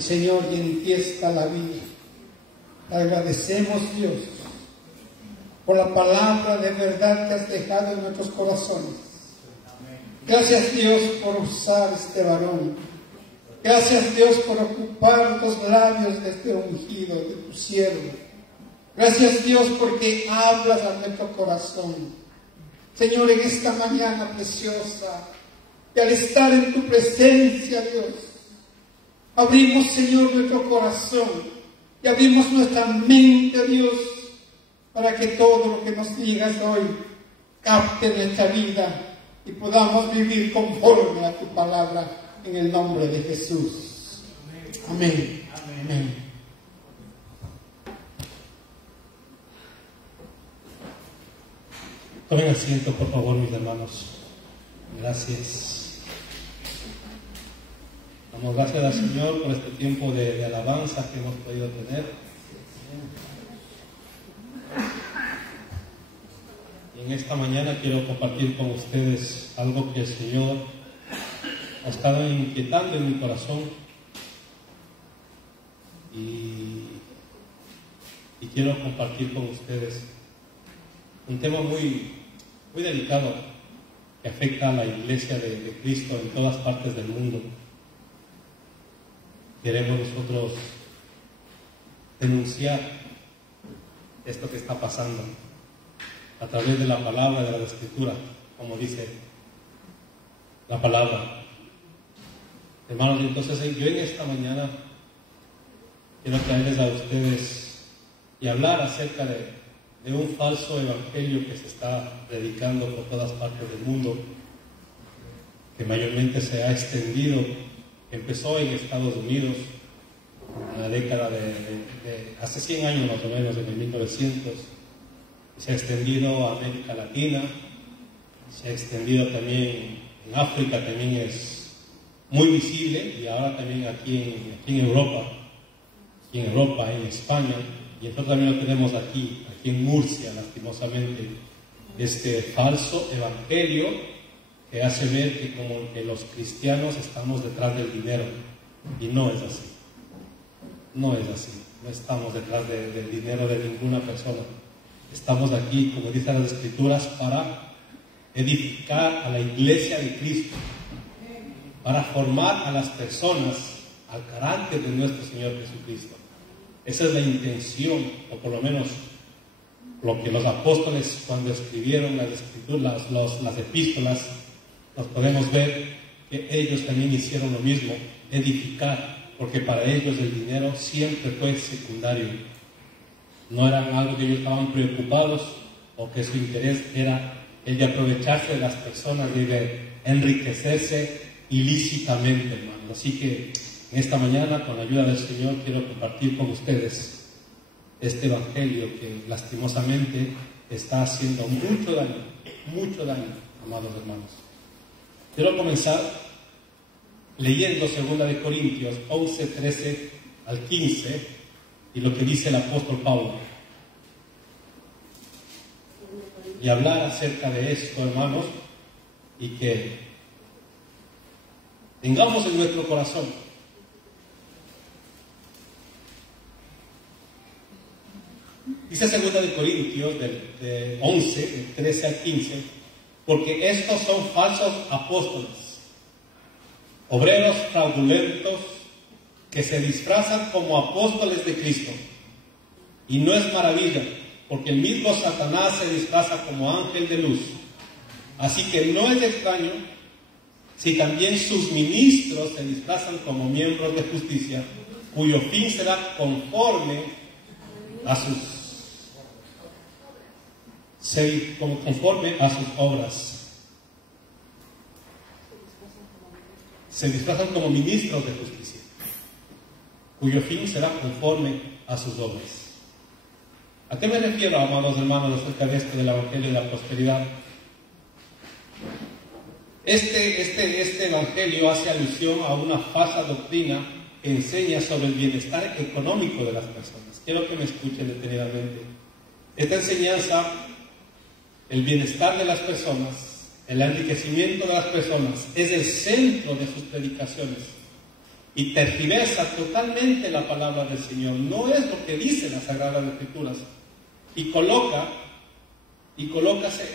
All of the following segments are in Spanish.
Señor, y en ti está la vida. Te agradecemos, Dios, por la palabra de verdad que has dejado en nuestros corazones. Gracias, Dios, por usar este varón. Gracias, Dios, por ocupar los labios de este ungido, de tu siervo. Gracias, Dios, porque hablas a nuestro corazón. Señor, en esta mañana preciosa, y al estar en tu presencia, Dios, abrimos, Señor, nuestro corazón y abrimos nuestra mente, Dios, para que todo lo que nos digas hoy capte nuestra vida y podamos vivir conforme a tu palabra, en el nombre de Jesús. Amén. Amén. Tomen asiento, por favor, mis hermanos. Gracias. Damos gracias al Señor por este tiempo de alabanza que hemos podido tener. Y en esta mañana quiero compartir con ustedes algo que el Señor ha estado inquietando en mi corazón. Y quiero compartir con ustedes un tema muy delicado que afecta a la iglesia de Cristo en todas partes del mundo. Queremos nosotros denunciar esto que está pasando a través de la palabra, de la Escritura, como dice la palabra. Hermanos, entonces yo en esta mañana quiero traerles a ustedes y hablar acerca de un falso evangelio que se está predicando por todas partes del mundo, que mayormente se ha extendido. Empezó en Estados Unidos en la década de hace 100 años más o menos, en el 1900. Se ha extendido a América Latina, se ha extendido también en África, también es muy visible, y ahora también aquí en Europa, en España, y nosotros también lo tenemos aquí en Murcia, lastimosamente, este falso evangelio que hace ver que como que los cristianos estamos detrás del dinero, y no es así. No es así. No estamos detrás del dinero de ninguna persona. Estamos aquí, como dicen las Escrituras, para edificar a la iglesia de Cristo, para formar a las personas al carácter de nuestro Señor Jesucristo. Esa es la intención, o por lo menos lo que los apóstoles, cuando escribieron las Escrituras, las epístolas, nos podemos ver que ellos también hicieron lo mismo, edificar, porque para ellos el dinero siempre fue secundario. No era algo que ellos estaban preocupados, o que su interés era el de aprovecharse de las personas y de enriquecerse ilícitamente, hermanos. Así que en esta mañana, con la ayuda del Señor, quiero compartir con ustedes este evangelio que lastimosamente está haciendo mucho daño, amados hermanos. Quiero comenzar leyendo 2 Corintios 11, 13 al 15 y lo que dice el apóstol Pablo. Y hablar acerca de esto, hermanos, y que tengamos en nuestro corazón dice 2 Corintios 11, del 13 al 15, porque estos son falsos apóstoles, obreros fraudulentos que se disfrazan como apóstoles de Cristo. Y no es maravilla, porque el mismo Satanás se disfraza como ángel de luz. Así que no es extraño si también sus ministros se disfrazan como miembros de justicia, cuyo fin será conforme a sus obras. Se disfrazan como ministros de justicia, cuyo fin será conforme a sus obras. ¿A qué me refiero, amados hermanos, acerca de esto del evangelio de la prosperidad? Este evangelio hace alusión a una falsa doctrina que enseña sobre el bienestar económico de las personas. Quiero que me escuchen detenidamente. Esta enseñanza, el bienestar de las personas, el enriquecimiento de las personas, es el centro de sus predicaciones. y tergiversa totalmente la palabra del Señor. No es lo que dice las Sagradas Escrituras. Y colócase,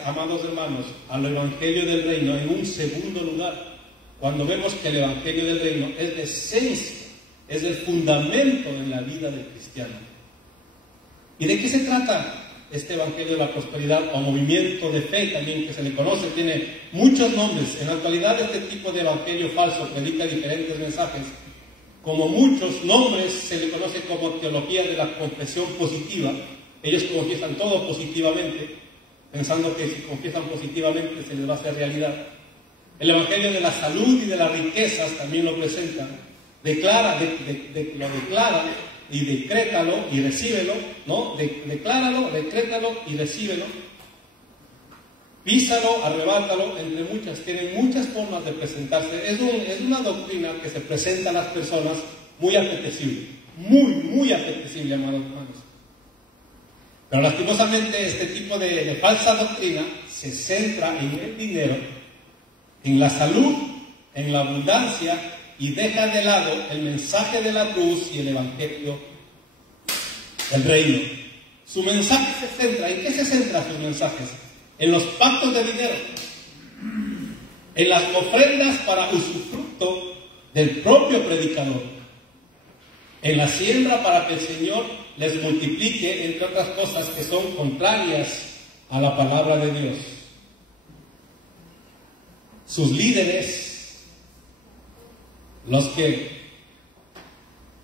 amados hermanos, al Evangelio del Reino en un segundo lugar. Cuando vemos que el Evangelio del Reino es de esencia, es el fundamento en la vida del cristiano. ¿Y de qué se trata este Evangelio de la Prosperidad o movimiento de fe también que se le conoce? Tiene muchos nombres. En la actualidad este tipo de evangelio falso predica diferentes mensajes. Como muchos nombres se le conoce como teología de la confesión positiva. Ellos confiesan todo positivamente, pensando que si confiesan positivamente se les va a hacer realidad. El Evangelio de la salud y de las riquezas también lo presentan. Lo declara y decrétalo y recíbelo, ¿no? Decláralo, decrétalo y recíbelo. Písalo, arrebátalo, entre muchas. Tienen muchas formas de presentarse. Es una doctrina que se presenta a las personas muy apetecible. Muy apetecible, amados hermanos. Pero lastimosamente este tipo de falsa doctrina se centra en el dinero, en la salud, en la abundancia, y deja de lado el mensaje de la cruz y el Evangelio del Reino. Su mensaje se centra, ¿en qué se centra sus mensajes? En los pactos de dinero, en las ofrendas para usufructo del propio predicador, en la siembra para que el Señor les multiplique, entre otras cosas que son contrarias a la palabra de Dios. Sus líderes, los que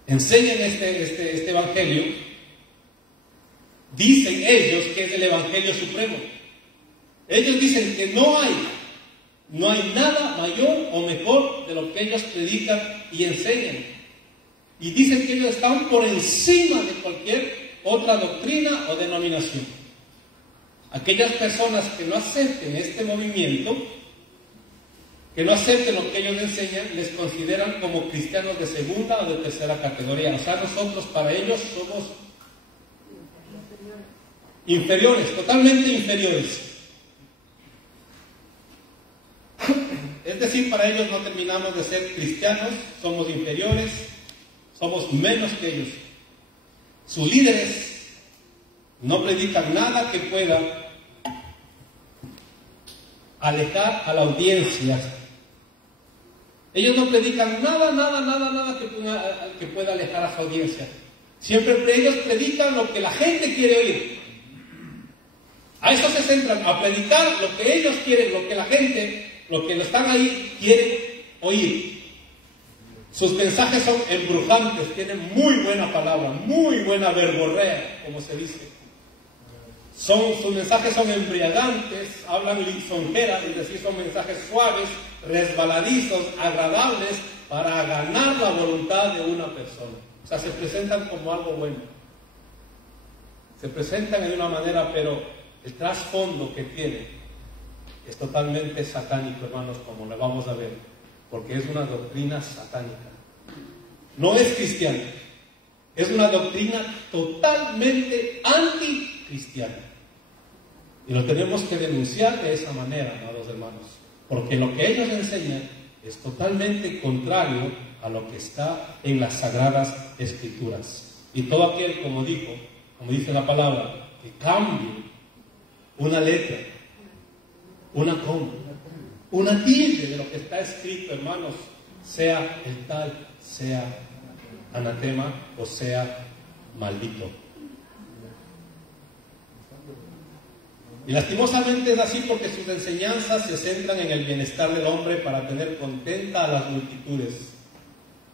enseñan este evangelio, dicen ellos que es el evangelio supremo. Ellos dicen que no hay nada mayor o mejor de lo que ellos predican y enseñan. Y dicen que ellos están por encima de cualquier otra doctrina o denominación. Aquellas personas que no acepten este movimiento, que no acepten lo que ellos enseñan, les consideran como cristianos de segunda o de tercera categoría. O sea, nosotros para ellos somos inferiores, totalmente inferiores. Es decir, para ellos no terminamos de ser cristianos, somos inferiores, somos menos que ellos. Sus líderes no predican nada que pueda alejar a la audiencia. Ellos no predican nada que pueda alejar a su audiencia. Siempre ellos predican lo que la gente quiere oír. A eso se centran, a predicar lo que ellos quieren, lo que la gente, lo que están ahí, quieren oír. Sus mensajes son embrujantes, tienen muy buena palabra, muy buena verborrea, como se dice. Sus mensajes son embriagantes, hablan lisonjeras, es decir, son mensajes suaves, resbaladizos, agradables, para ganar la voluntad de una persona. O sea, se presentan como algo bueno. Se presentan de una manera, pero el trasfondo que tiene es totalmente satánico, hermanos, como lo vamos a ver, porque es una doctrina satánica. No es cristiana, es una doctrina totalmente anticristiana. Y lo tenemos que denunciar de esa manera, amados hermanos, porque lo que ellos enseñan es totalmente contrario a lo que está en las Sagradas Escrituras. Y todo aquel, como dice la palabra, que cambie una letra, una coma, una tilde de lo que está escrito, hermanos, sea el tal, sea anatema o sea maldito. Y lastimosamente es así porque sus enseñanzas se centran en el bienestar del hombre para tener contenta a las multitudes.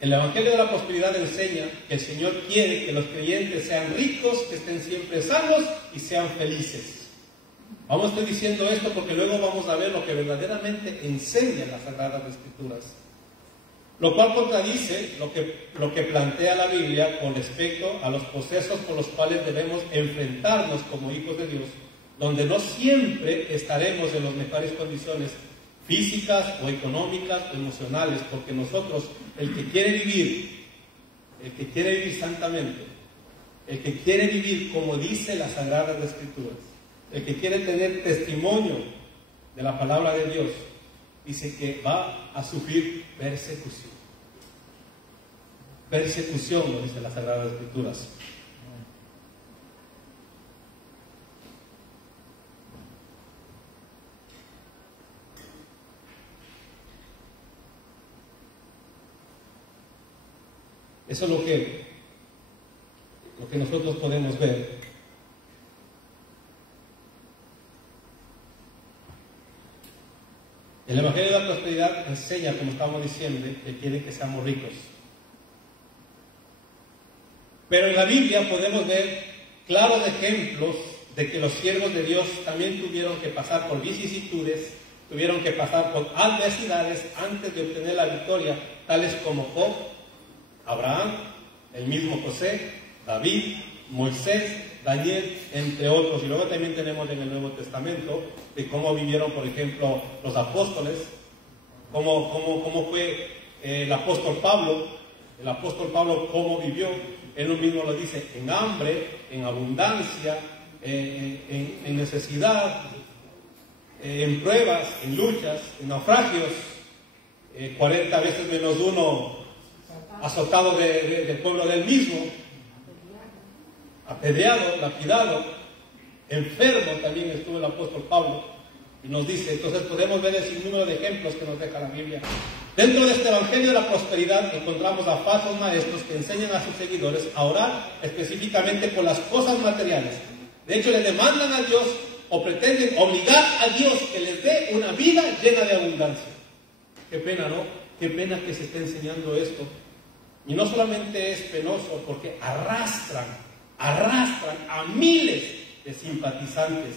El Evangelio de la Prosperidad enseña que el Señor quiere que los creyentes sean ricos, que estén siempre sanos y sean felices. Vamos a estar diciendo esto porque luego vamos a ver lo que verdaderamente enseñan las Sagradas Escrituras. Lo cual contradice lo que plantea la Biblia con respecto a los procesos por los cuales debemos enfrentarnos como hijos de Dios, donde no siempre estaremos en las mejores condiciones físicas o económicas o emocionales, porque nosotros, el que quiere vivir santamente, el que quiere vivir como dice las Sagradas Escrituras, el que quiere tener testimonio de la palabra de Dios, dice que va a sufrir persecución. persecución, lo dice las Sagradas Escrituras. Eso es lo que nosotros podemos ver. El Evangelio de la Prosperidad enseña, como estamos diciendo, que quiere que seamos ricos. Pero en la Biblia podemos ver claros ejemplos de que los siervos de Dios también tuvieron que pasar por vicisitudes, tuvieron que pasar por adversidades antes de obtener la victoria, tales como Job, Abraham, el mismo José, David, Moisés, Daniel, entre otros. Y luego también tenemos en el Nuevo Testamento de cómo vivieron, por ejemplo, los apóstoles, cómo fue el apóstol Pablo, cómo vivió. Él mismo lo dice, en hambre, en abundancia, en necesidad, en pruebas, en luchas, en naufragios, 40 veces menos uno, azotado del pueblo del mismo, apedreado, lapidado, enfermo también estuvo el apóstol Pablo, y nos dice. Entonces podemos ver el sinnúmero de ejemplos que nos deja la Biblia. Dentro de este Evangelio de la Prosperidad encontramos a falsos maestros que enseñan a sus seguidores a orar específicamente por las cosas materiales. De hecho, le demandan a Dios o pretenden obligar a Dios que les dé una vida llena de abundancia. Qué pena, ¿no? Qué pena que se esté enseñando esto. Y no solamente es penoso, porque arrastran a miles de simpatizantes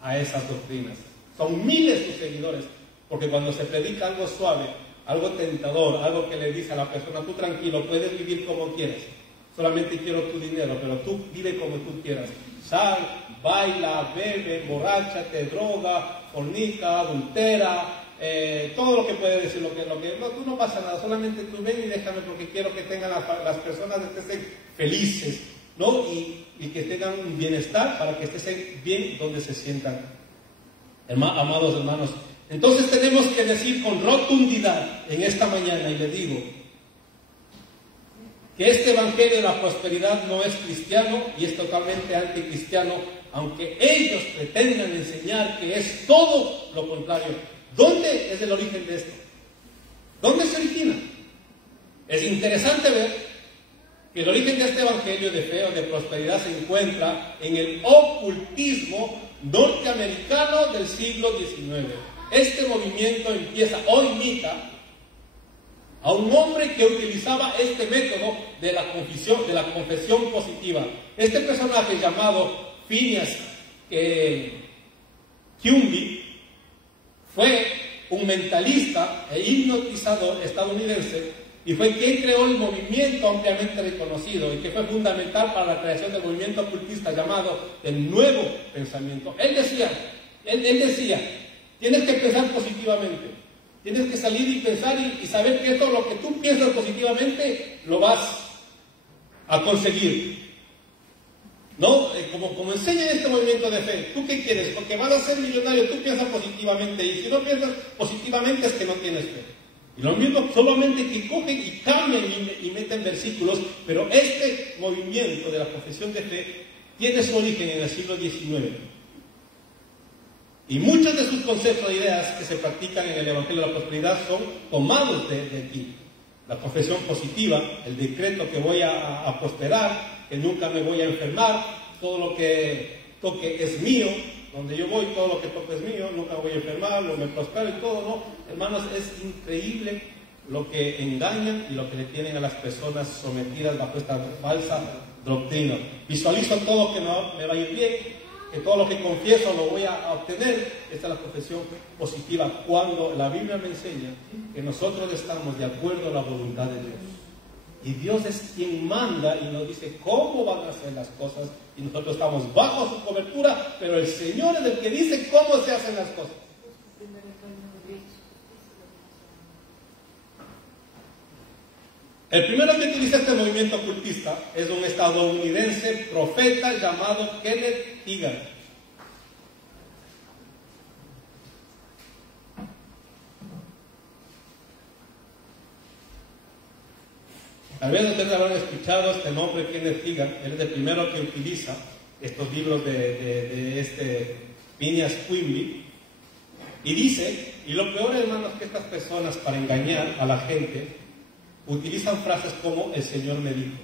a esas doctrinas. Son miles sus seguidores, porque cuando se predica algo suave, algo tentador, algo que le dice a la persona, tú tranquilo, puedes vivir como quieras, solamente quiero tu dinero, pero tú vive como tú quieras. Sal, baila, bebe, emborráchate, droga, fornica, adultera, todo lo que puede decir, no, tú no pasa nada, solamente tú ven y déjame, porque quiero que tengan las personas que estén felices, ¿no? Y que tengan un bienestar para que estén bien donde se sientan. Amados hermanos, entonces tenemos que decir con rotundidad en esta mañana, y le digo, que este Evangelio de la Prosperidad no es cristiano y es totalmente anticristiano, aunque ellos pretendan enseñar que es todo lo contrario. ¿Dónde es el origen de esto? ¿Dónde se origina? Es interesante ver que el origen de este Evangelio de fe o de prosperidad se encuentra en el ocultismo norteamericano del siglo XIX. Este movimiento empieza o imita a un hombre que utilizaba este método de la confesión positiva. Este personaje llamado Phineas Cumby fue un mentalista e hipnotizador estadounidense y fue quien creó el movimiento ampliamente reconocido y que fue fundamental para la creación del movimiento ocultista llamado el Nuevo Pensamiento. Él decía, tienes que pensar positivamente, tienes que salir y pensar y saber que esto, lo que tú piensas positivamente, lo vas a conseguir. ¿No? Como enseña en este movimiento de fe, ¿tú qué quieres? Porque vas a ser millonario, tú piensas positivamente, y si no piensas positivamente es que no tienes fe. Y lo mismo, solamente que cogen y cambian y meten versículos, pero este movimiento de la confesión de fe tiene su origen en el siglo XIX. Y muchos de sus conceptos e ideas que se practican en el Evangelio de la Prosperidad son tomados de aquí. La confesión positiva, el decreto que voy a prosperar, que nunca me voy a enfermar, todo lo que toque es mío, donde yo voy todo lo que toque es mío, nunca voy a enfermar, me prospero y todo, ¿no? Hermanos, es increíble lo que engañan y lo que le tienen a las personas sometidas bajo esta falsa doctrina. Visualizo todo que me va a ir bien, que todo lo que confieso lo voy a obtener. Esta es la confesión positiva, cuando la Biblia me enseña que nosotros estamos de acuerdo a la voluntad de Dios. Y Dios es quien manda y nos dice cómo van a hacer las cosas, y nosotros estamos bajo su cobertura, pero el Señor es el que dice cómo se hacen las cosas. El primero que utiliza este movimiento ocultista es un estadounidense profeta llamado Kenneth Hagin. Tal vez ustedes habrán escuchado este nombre, Kenneth Hagin. Él es el primero que utiliza estos libros de este Phineas Quimby. Y dice, y lo peor, hermanos, que estas personas, para engañar a la gente, utilizan frases como el Señor me dijo.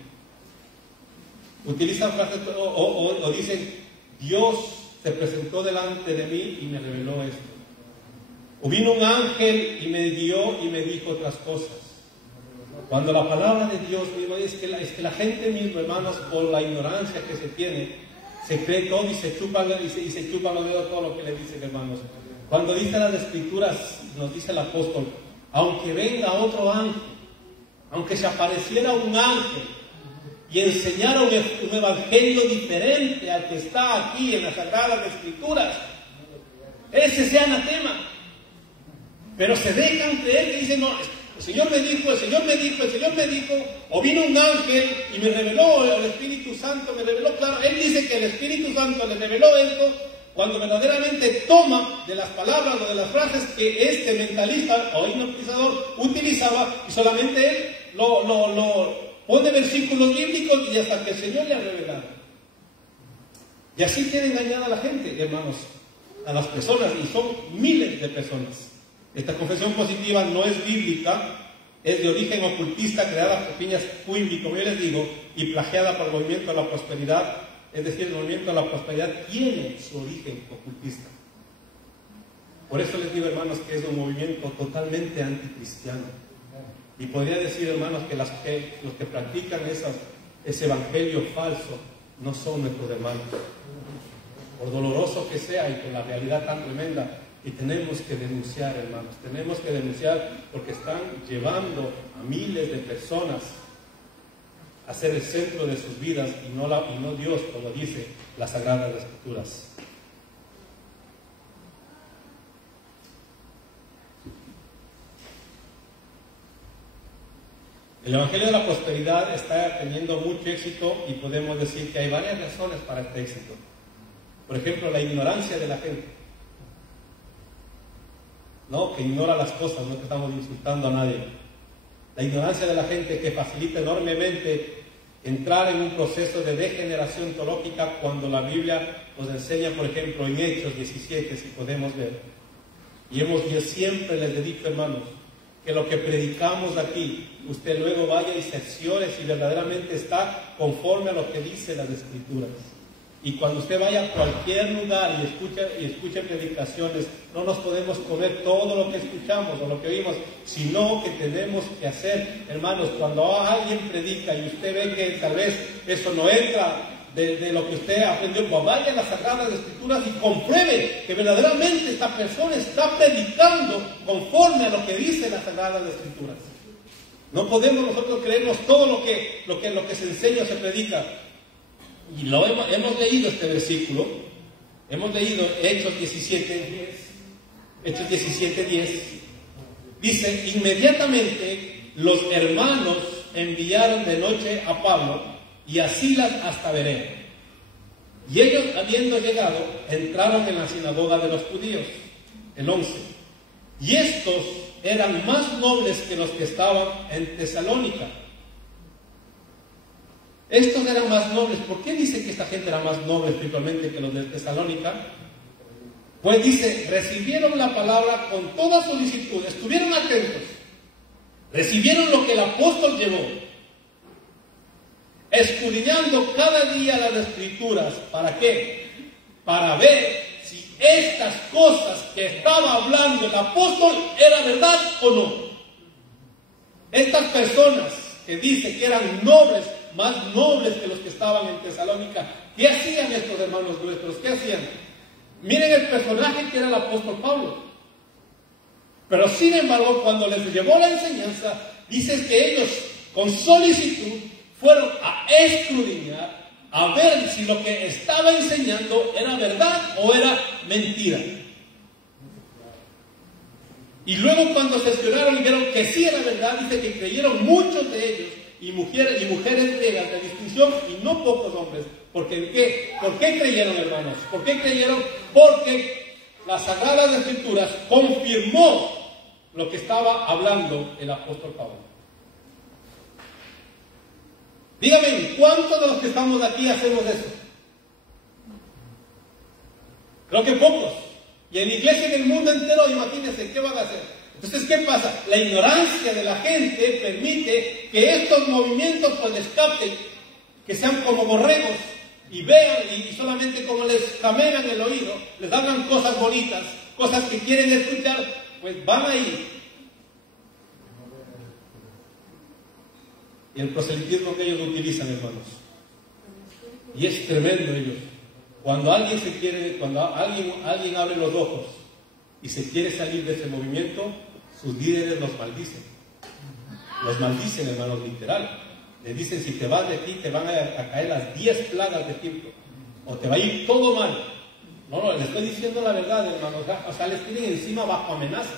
Utilizan frases o dicen, Dios se presentó delante de mí y me reveló esto. O vino un ángel y me guió y me dijo otras cosas. Cuando la palabra de Dios mismo es que la gente misma, hermanos, por la ignorancia que se tiene, se cree todo y se chupa los dedos todo lo que le dicen, hermanos. Cuando dice las Escrituras, nos dice el apóstol, aunque venga otro ángel, aunque se apareciera un ángel y enseñara un evangelio diferente al que está aquí en las Sagradas Escrituras, ese sea anatema. Pero se dejan creer que dicen, no, el Señor me dijo, el Señor me dijo, el Señor me dijo, o vino un ángel y me reveló, el Espíritu Santo me reveló. Claro, él dice que el Espíritu Santo le reveló esto, cuando verdaderamente toma de las palabras o de las frases que este mentalista o hipnotizador utilizaba, y solamente él lo pone versículos bíblicos y hasta que el Señor le ha revelado. Y así queda engañada la gente, hermanos, a las personas, y son miles de personas. Esta confesión positiva no es bíblica, es de origen ocultista, creada por Phineas Quimby, como yo les digo, y plagiada por el movimiento de la prosperidad. Es decir, el movimiento de la prosperidad tiene su origen ocultista. Por eso les digo, hermanos, que es un movimiento totalmente anticristiano. Y podría decir, hermanos, que los que practican ese evangelio falso no son nuestros hermanos. Por doloroso que sea y con la realidad tan tremenda, y tenemos que denunciar, hermanos, tenemos que denunciar porque están llevando a miles de personas a ser el centro de sus vidas y no Dios, como dice las Sagradas Escrituras. El Evangelio de la Prosperidad está teniendo mucho éxito y podemos decir que hay varias razones para este éxito. Por ejemplo, la ignorancia de la gente. No, que ignora las cosas, no que estamos insultando a nadie. La ignorancia de la gente que facilita enormemente entrar en un proceso de degeneración teológica cuando la Biblia nos enseña, por ejemplo, en Hechos 17, si podemos ver. Y yo siempre les he dicho, hermanos, que lo que predicamos aquí, usted luego vaya y cerciore si verdaderamente está conforme a lo que dice las Escrituras. Y cuando usted vaya a cualquier lugar y escuche predicaciones, no nos podemos comer todo lo que escuchamos o lo que oímos, sino que tenemos que hacer, hermanos, cuando alguien predica y usted ve que tal vez eso no entra de lo que usted aprendió, pues vaya a las Sagradas Escrituras y compruebe que verdaderamente esta persona está predicando conforme a lo que dice las Sagradas Escrituras. No podemos nosotros creernos todo lo que se enseña o se predica. Y hemos leído este versículo, hemos leído Hechos 17:10. Hechos 17:10 dice, inmediatamente los hermanos enviaron de noche a Pablo y a Silas hasta Berea. Y ellos, habiendo llegado, entraron en la sinagoga de los judíos, el 11. Y estos eran más nobles que los que estaban en Tesalónica. Estos eran más nobles. ¿Por qué dice que esta gente era más noble espiritualmente que los de Tesalónica? Pues dice, recibieron la palabra con toda solicitud, estuvieron atentos, recibieron lo que el apóstol llevó, escudriñando cada día las Escrituras. ¿Para qué? Para ver si estas cosas que estaba hablando el apóstol era verdad o no. Estas personas que dice que eran nobles, más nobles que los que estaban en Tesalónica, ¿qué hacían estos hermanos nuestros? ¿Qué hacían? Miren el personaje que era el apóstol Pablo. Pero sin embargo, cuando les llevó la enseñanza, dice que ellos con solicitud fueron a escudriñar, a ver si lo que estaba enseñando era verdad o era mentira. Y luego cuando se estudiaron y vieron que sí era verdad, dice que creyeron muchos de ellos, y mujeres griegas de distinción, y no pocos hombres. Porque ¿qué? ¿Por qué creyeron, hermanos? ¿Por qué creyeron? Porque las Sagradas Escrituras confirmó lo que estaba hablando el apóstol Pablo. Dígame, ¿cuántos de los que estamos aquí hacemos eso? Creo que pocos. Y en la iglesia y en el mundo entero, imagínense, ¿qué van a hacer? Entonces, ¿qué pasa? La ignorancia de la gente permite que estos movimientos pues les capten, que sean como borregos, y vean, y solamente como les camelan el oído, les hagan cosas bonitas, cosas que quieren escuchar, pues van ahí. Y el proselitismo que ellos utilizan, hermanos. Y es tremendo ellos. Cuando alguien alguien abre los ojos y se quiere salir de ese movimiento, sus líderes los maldicen. Los maldicen, hermanos, literal. Les dicen, si te vas de aquí, te van a caer las 10 plagas de Egipto. O te va a ir todo mal. No, les estoy diciendo la verdad, hermanos. O sea, les tienen encima bajo amenaza.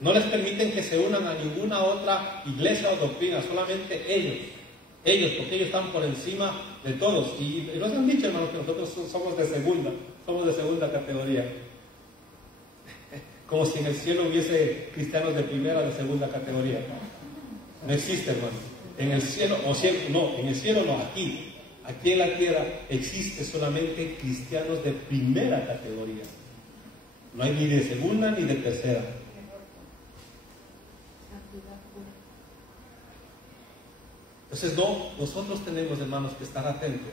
No les permiten que se unan a ninguna otra iglesia o doctrina, solamente ellos. Ellos, porque ellos están por encima de todos. Y nos han dicho, hermanos, que nosotros somos de segunda categoría. Como si en el cielo hubiese cristianos de primera o de segunda categoría. No existe, hermano. En el cielo, en el cielo no, aquí en la tierra existe solamente cristianos de primera categoría. No hay ni de segunda ni de tercera. Entonces, nosotros tenemos, hermanos, que estar atentos.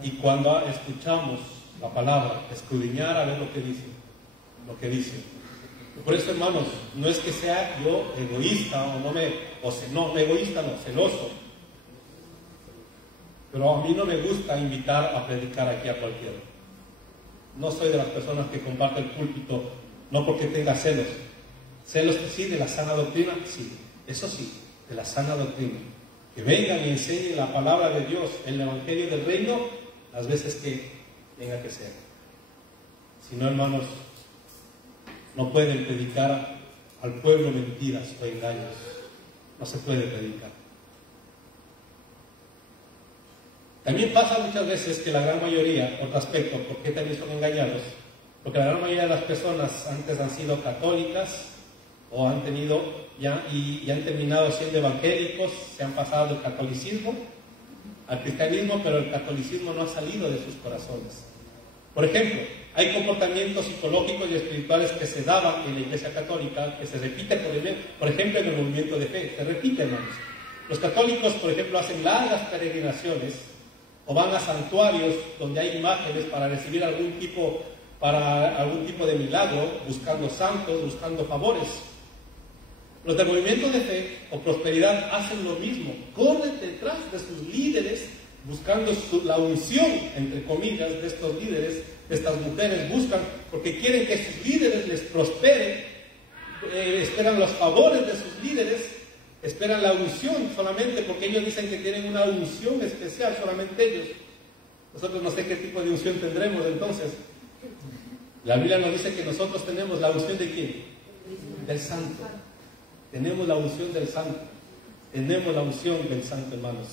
Y cuando escuchamos la palabra, escudriñar a ver lo que dice. Por eso, hermanos, no es que sea yo egoísta celoso. Pero a mí no me gusta invitar a predicar aquí a cualquiera. No soy de las personas que comparte el púlpito, no porque tenga celos. Celos sí, de la sana doctrina, sí, eso sí, de la sana doctrina. Que vengan y enseñen la palabra de Dios, el evangelio del reino, las veces que tenga que ser. Si no, hermanos, no pueden predicar al pueblo mentiras o engaños. No se puede predicar. También pasa muchas veces que la gran mayoría, otro aspecto, ¿por qué también son engañados? Porque la gran mayoría de las personas antes han sido católicas o han terminado siendo evangélicos, se han pasado del catolicismo al cristianismo, pero el catolicismo no ha salido de sus corazones. Por ejemplo, hay comportamientos psicológicos y espirituales que se daban en la Iglesia Católica, que se repiten, por ejemplo, en el movimiento de fe. Se repiten, hermanos. Los católicos, por ejemplo, hacen largas peregrinaciones o van a santuarios donde hay imágenes para recibir algún tipo de milagro, buscando santos, buscando favores. Los del movimiento de fe o prosperidad hacen lo mismo, corren detrás de sus líderes, buscando la unción, entre comillas, de estos líderes, de estas mujeres, buscan, porque quieren que sus líderes les prosperen, esperan los favores de sus líderes, esperan la unción solamente, porque ellos dicen que tienen una unción especial, solamente ellos. Nosotros no sé qué tipo de unción tendremos entonces. La Biblia nos dice que nosotros tenemos la unción de ¿quién? Del Santo. Tenemos la unción del Santo. Tenemos la unción del Santo, hermanos.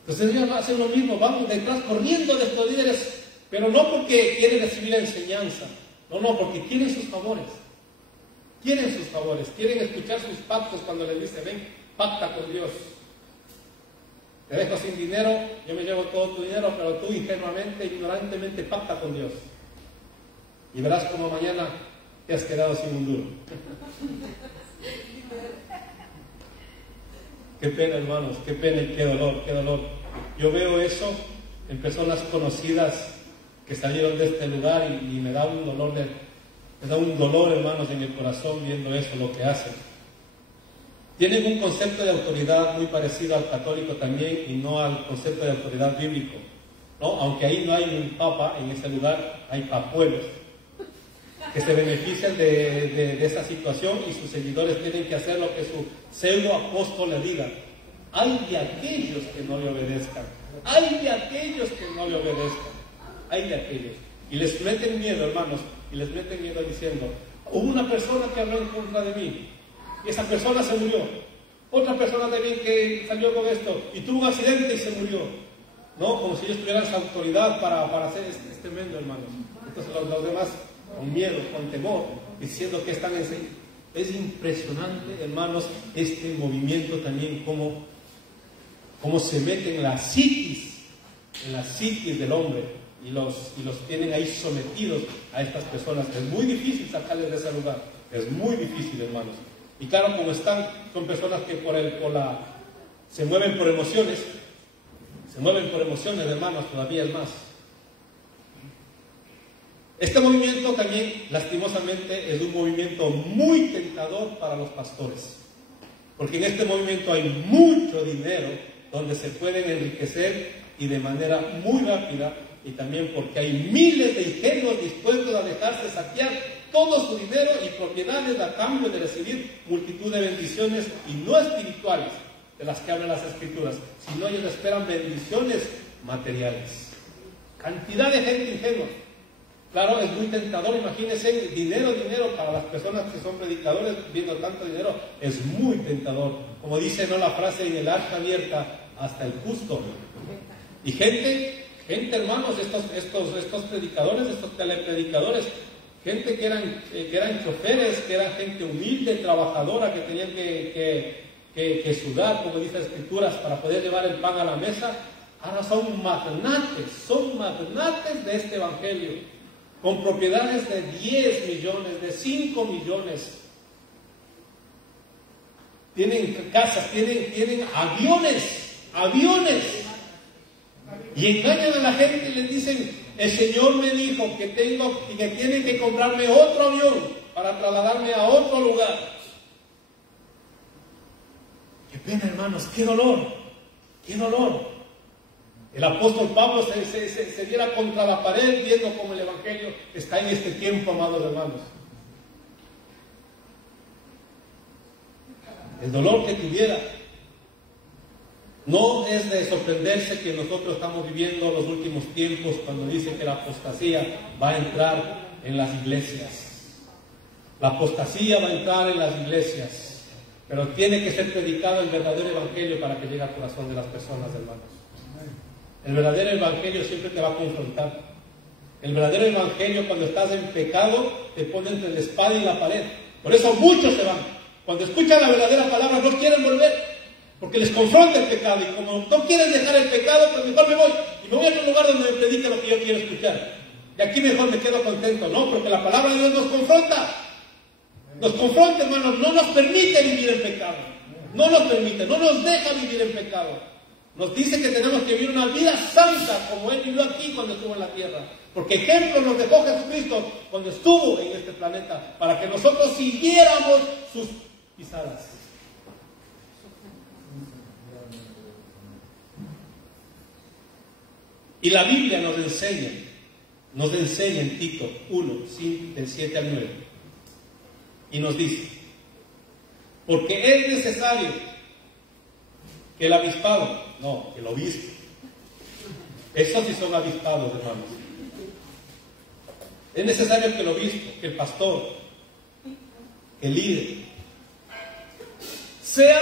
Entonces ellos hacen lo mismo, van detrás corriendo de estos líderes, pero no porque quieren recibir la enseñanza, no, porque quieren sus favores. Quieren sus favores, quieren escuchar sus pactos cuando les dice, ven, pacta con Dios. Te dejo sin dinero, yo me llevo todo tu dinero, pero tú ingenuamente, ignorantemente pacta con Dios. Y verás como mañana te has quedado sin un duro. Qué pena, hermanos, qué pena y qué dolor, qué dolor. Yo veo eso en personas conocidas que salieron de este lugar y me da un dolor, hermanos, en el corazón viendo eso, lo que hacen. Tienen un concepto de autoridad muy parecido al católico también y no al concepto de autoridad bíblico, ¿no? Aunque ahí no hay un papa, en ese lugar hay papuelos que se benefician de esa situación y sus seguidores tienen que hacer lo que su pseudo apóstol le diga. Hay de aquellos que no le obedezcan. Hay de aquellos que no le obedezcan. Hay de aquellos. Y les meten miedo, hermanos, y les meten miedo diciendo, hubo una persona que habló en contra de mí y esa persona se murió. Otra persona también que salió con esto y tuvo un accidente y se murió. ¿No? Como si ellos tuvieran esa autoridad para hacer este tremendo, hermanos. Entonces los demás con miedo, con temor, diciendo que están enseñando. Es impresionante, hermanos, este movimiento también, cómo se mete en la psiquis del hombre y los tienen ahí sometidos a estas personas. Es muy difícil sacarles de ese lugar, es muy difícil, hermanos. Y claro, como son personas que se mueven por emociones, hermanos, todavía es más. Este movimiento también, lastimosamente, es un movimiento muy tentador para los pastores, porque en este movimiento hay mucho dinero donde se pueden enriquecer y de manera muy rápida, y también porque hay miles de ingenuos dispuestos a dejarse saquear todo su dinero y propiedades a cambio de recibir multitud de bendiciones y no espirituales de las que hablan las Escrituras, sino ellos esperan bendiciones materiales. Cantidad de gente ingenua. Claro, es muy tentador, imagínense, dinero para las personas que son predicadores, viendo tanto dinero, es muy tentador. Como dice, ¿no?, la frase, en el arca abierta hasta el justo. Y gente, hermanos, estos predicadores, estos telepredicadores, gente que eran choferes, que eran gente humilde, trabajadora, que tenían que sudar, como dice las Escrituras, para poder llevar el pan a la mesa, ahora son magnates de este evangelio, con propiedades de 10 millones, de 5 millones. Tienen casas, tienen aviones. Y engañan a la gente y les dicen, el Señor me dijo que tienen que comprarme otro avión para trasladarme a otro lugar. Qué pena, hermanos, qué dolor. El apóstol Pablo se diera contra la pared viendo cómo el evangelio está en este tiempo, amados hermanos. El dolor que tuviera. No es de sorprenderse que nosotros estamos viviendo los últimos tiempos cuando dice que la apostasía va a entrar en las iglesias. La apostasía va a entrar en las iglesias, pero tiene que ser predicado el verdadero evangelio para que llegue al corazón de las personas, hermanos. El verdadero evangelio siempre te va a confrontar. El verdadero evangelio, cuando estás en pecado, te pone entre la espada y la pared. Por eso muchos se van. Cuando escuchan la verdadera palabra no quieren volver, porque les confronta el pecado, y como no quieren dejar el pecado, pues mejor me voy, y me voy a otro lugar donde me predique lo que yo quiero escuchar. Y aquí mejor me quedo contento, ¿no? Porque la palabra de Dios nos confronta, hermanos, no nos permite vivir en pecado, no nos deja vivir en pecado. Nos dice que tenemos que vivir una vida santa, como Él vivió aquí cuando estuvo en la tierra. Porque ejemplo nos dejó Jesucristo cuando estuvo en este planeta, para que nosotros siguiéramos sus pisadas. Y la Biblia nos enseña en Tito 1, del 7 al 9, y nos dice, porque es necesario que el avispado, no, que el obispo, esos sí son avispados, hermanos, es necesario que el obispo, que el pastor, que el líder, sea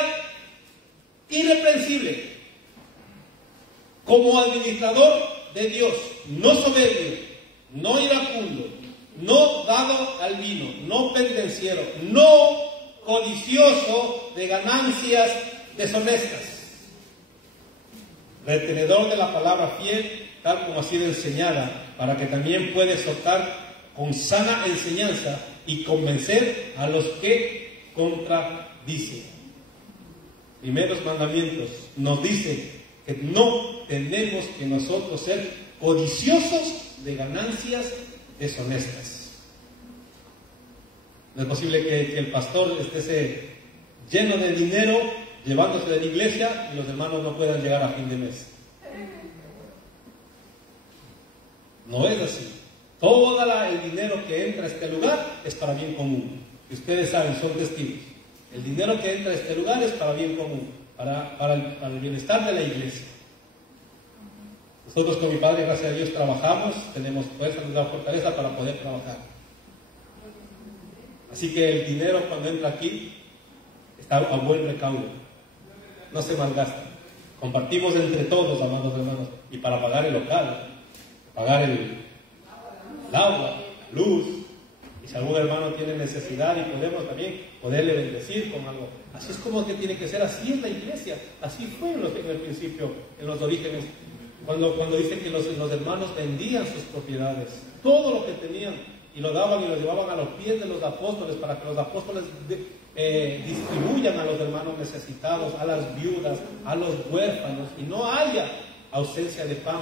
irreprensible como administrador de Dios, no soberbio, no iracundo, no dado al vino, no pendenciero, no codicioso de ganancias deshonestas, retenedor de la palabra fiel, tal como ha sido enseñada, para que también pueda exhortar con sana enseñanza y convencer a los que contradicen. Primeros mandamientos nos dicen que no tenemos que nosotros ser codiciosos de ganancias deshonestas. No es posible que el pastor esté lleno de dinero, llevándose de la iglesia, y los hermanos no puedan llegar a fin de mes. No es así. Todo el dinero que entra a este lugar es para bien común. Y ustedes saben, son testigos. El dinero que entra a este lugar es para bien común, para el bienestar de la iglesia. Nosotros con mi padre, gracias a Dios, trabajamos, tenemos fuerza, nos da fortaleza para poder trabajar. Así que el dinero cuando entra aquí está a buen recaudo, no se malgasta. Compartimos entre todos, amados hermanos, y para pagar el local, pagar el agua, la luz, y Si algún hermano tiene necesidad y podemos también poderle bendecir con algo. Así es como que tiene que ser, así es la iglesia. Así fue en el principio, en los orígenes. Cuando dicen que los hermanos vendían sus propiedades, todo lo que tenían, y lo daban y lo llevaban a los pies de los apóstoles para que los apóstoles distribuyan a los hermanos necesitados, a las viudas, a los huérfanos, y no haya ausencia de pan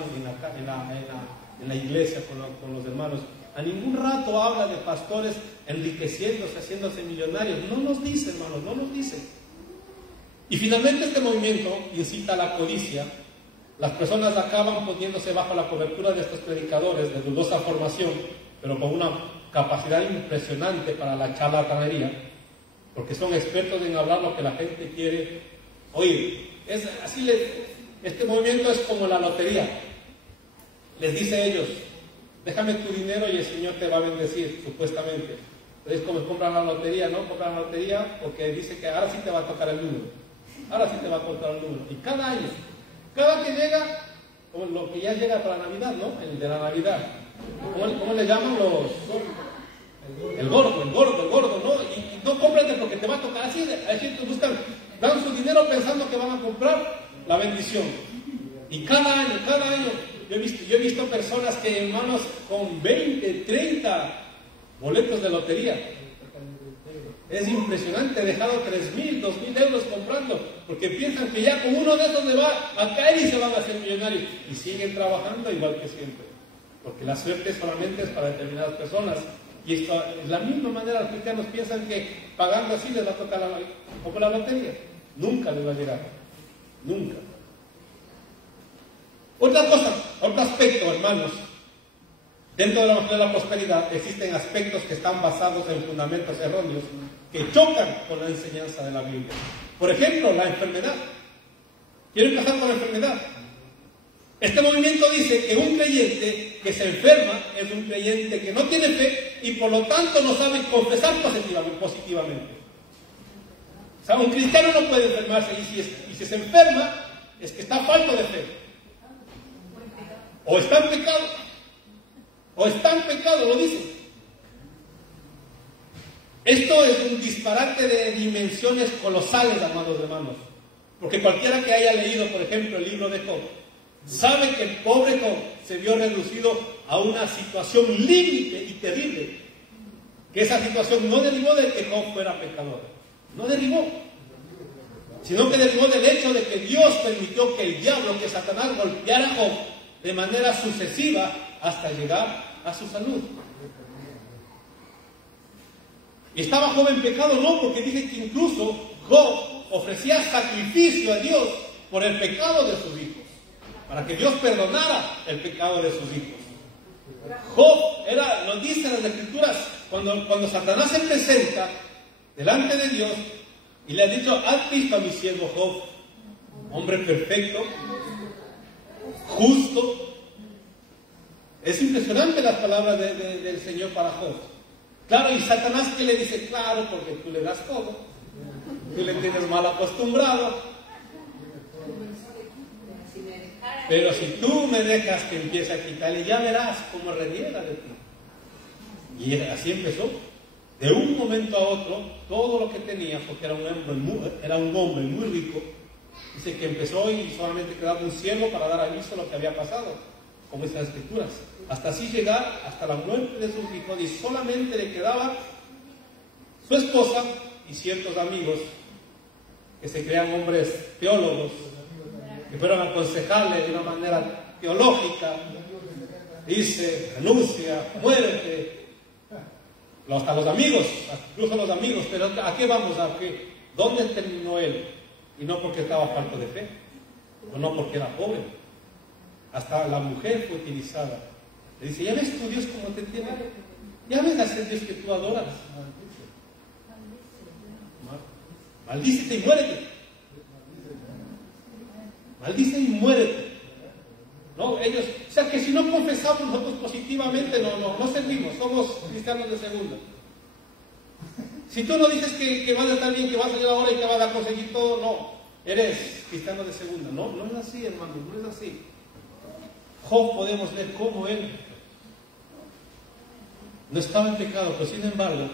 en la iglesia con los hermanos. A ningún rato habla de pastores enriqueciéndose, haciéndose millonarios. No nos dice, hermanos, no nos dice. Y finalmente este movimiento incita a la codicia. Las personas acaban poniéndose bajo la cobertura de estos predicadores de dudosa formación, pero con una capacidad impresionante para la charlatanería, porque son expertos en hablar lo que la gente quiere oír. Este movimiento es como la lotería. Les dice a ellos: déjame tu dinero y el Señor te va a bendecir, supuestamente. Entonces, como compran la lotería, ¿no? Compran la lotería porque dice que ahora sí te va a tocar el número. Ahora sí te va a tocar el número. Y cada año, cada que llega, como lo que ya llega para Navidad, ¿no? El de la Navidad. ¿Cómo le llaman los? El gordo, ¿no? Y no cómprate porque te va a tocar así. Te buscan, dan su dinero pensando que van a comprar la bendición. Y cada año, yo he visto personas que, hermanos, con 20, 30 boletos de lotería. Es impresionante, he dejado 3.000, 2.000 euros comprando, porque piensan que ya con uno de esos le va a caer y se van a hacer millonarios. Y siguen trabajando igual que siempre. Porque la suerte solamente es para determinadas personas. Y esto, de la misma manera, los cristianos piensan que pagando así les va a tocar como la lotería. Nunca les va a llegar. Nunca. Otra cosa, otro aspecto, hermanos. Dentro de la prosperidad existen aspectos que están basados en fundamentos erróneos que chocan con la enseñanza de la Biblia. Por ejemplo, la enfermedad. Quiero empezar con la enfermedad. Este movimiento dice que un creyente que se enferma es un creyente que no tiene fe y por lo tanto no sabe confesar positivamente. O sea, un cristiano no puede enfermarse y si se enferma es que está falto de fe. O está en pecado. O está en pecado, lo dice. Esto es un disparate de dimensiones colosales, amados hermanos. Porque cualquiera que haya leído, por ejemplo, el libro de Job, sabe que el pobre Job se vio reducido a una situación límite y terrible. Que esa situación no derivó de que Job fuera pecador. No derivó. Sino que derivó del hecho de que Dios permitió que el diablo, que Satanás, golpeara a Job de manera sucesiva hasta llegar a su salud. ¿Y estaba Job en pecado? No, porque dije que incluso Job ofrecía sacrificio a Dios por el pecado de sus hijos, para que Dios perdonara el pecado de sus hijos. Job nos dicen las Escrituras, cuando Satanás se presenta delante de Dios y le ha dicho: ¿has visto a mi siervo Job, hombre perfecto, justo? Es impresionante las palabras del Señor para Job. Claro, y Satanás, ¿qué le dice? Claro, porque tú le das todo. Tú le tienes mal acostumbrado. Pero si tú me dejas que empiece a quitarle, ya verás cómo reniega de ti. Y así empezó. De un momento a otro, todo lo que tenía, porque era un hombre muy rico, dice que empezó y solamente quedaba un siervo para dar aviso de lo que había pasado, como dice las Escrituras. Hasta así llegar hasta la muerte de sus hijos, y solamente le quedaba su esposa y ciertos amigos que se crean hombres teólogos, que fueron a aconsejarle de una manera teológica. Dice: renuncia, muérete. Hasta los amigos, incluso los amigos. Pero ¿a qué vamos? ¿Dónde terminó él? Y no porque estaba falto de fe, o no porque era pobre. Hasta la mujer fue utilizada. Le dice: ¿ya ves tu Dios cómo te tiene? ¿Ya ves el Dios que tú adoras? Maldícete y muérete. Maldice y muérete. No, ellos, o sea que si no confesamos nosotros positivamente, no servimos, somos cristianos de segunda. Si tú no dices que vas a estar bien, que vas a salir ahora y que vas a conseguir todo, no, eres cristiano de segunda. No es así, hermano, no es así. Job, podemos ver cómo él No estaba en pecado, pero sin embargo,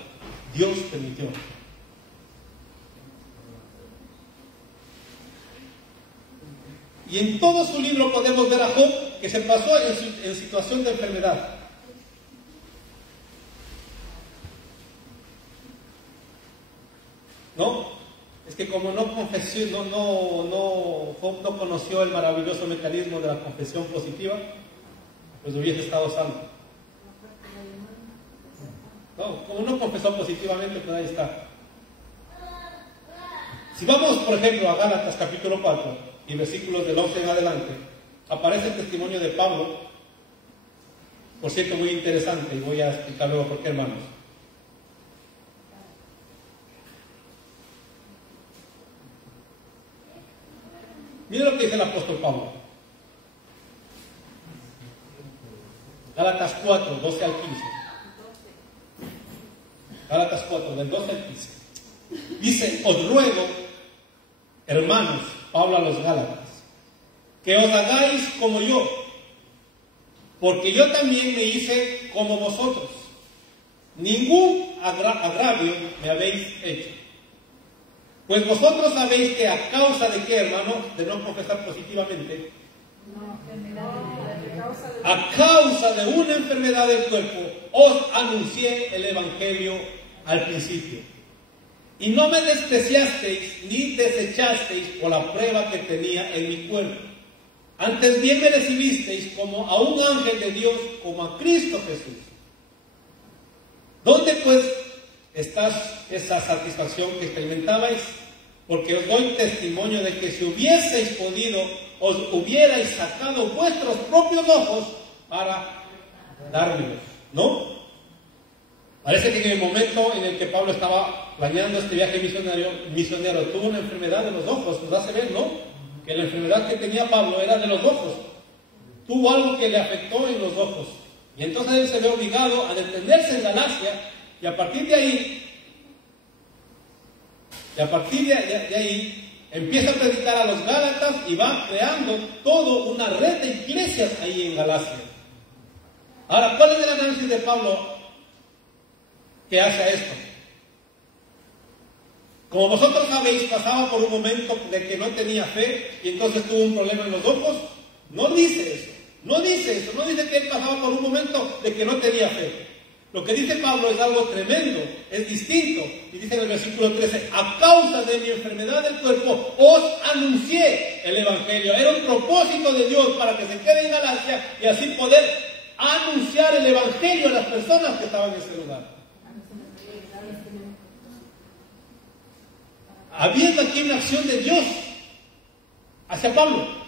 Dios permitió. Y en todo su libro podemos ver a Job que se pasó en situación de enfermedad. ¿No? Es que como no confesó, Job no conoció el maravilloso mecanismo de la confesión positiva, pues hubiese estado salvo. No, como no confesó positivamente, pues ahí está. Si vamos, por ejemplo, a Gálatas capítulo 4 y versículos del 11 en adelante, aparece el testimonio de Pablo, por cierto muy interesante, y voy a explicar luego por qué, hermanos. Mira lo que dice el apóstol Pablo. Gálatas 4, 12 al 15. Gálatas 4, del 12 al 15. Dice, os ruego, hermanos, Pablo a los Gálatas, que os hagáis como yo, porque yo también me hice como vosotros. Ningún agravio me habéis hecho. Pues vosotros sabéis que a causa de qué, hermanos, de no confesar positivamente, a causa de una enfermedad del cuerpo, os anuncié el Evangelio al principio. Y no me despreciasteis ni desechasteis por la prueba que tenía en mi cuerpo. Antes bien me recibisteis como a un ángel de Dios, como a Cristo Jesús. ¿Dónde pues está esa satisfacción que experimentabais? Porque os doy testimonio de que si hubieseis podido, os hubierais sacado vuestros propios ojos para dármelos, ¿no? Parece que en el momento en el que Pablo estaba planeando este viaje misionero tuvo una enfermedad de los ojos. Nos hace ver, ¿no? Que la enfermedad que tenía Pablo era de los ojos. Tuvo algo que le afectó en los ojos. Y entonces él se ve obligado a detenerse en Galacia y a partir de ahí empieza a predicar a los Gálatas y va creando toda una red de iglesias ahí en Galacia. Ahora, ¿cuál es el análisis de Pablo que hace esto? Como vosotros sabéis, pasaba por un momento de que no tenía fe y entonces tuvo un problema en los ojos. No dice eso, no dice que él pasaba por un momento de que no tenía fe. Lo que dice Pablo es algo tremendo, es distinto. Y dice en el versículo 13, a causa de mi enfermedad del cuerpo, os anuncié el Evangelio. Era un propósito de Dios para que se quede en Galacia y así poder anunciar el Evangelio a las personas que estaban en ese lugar. Habiendo aquí una acción de Dios hacia Pablo.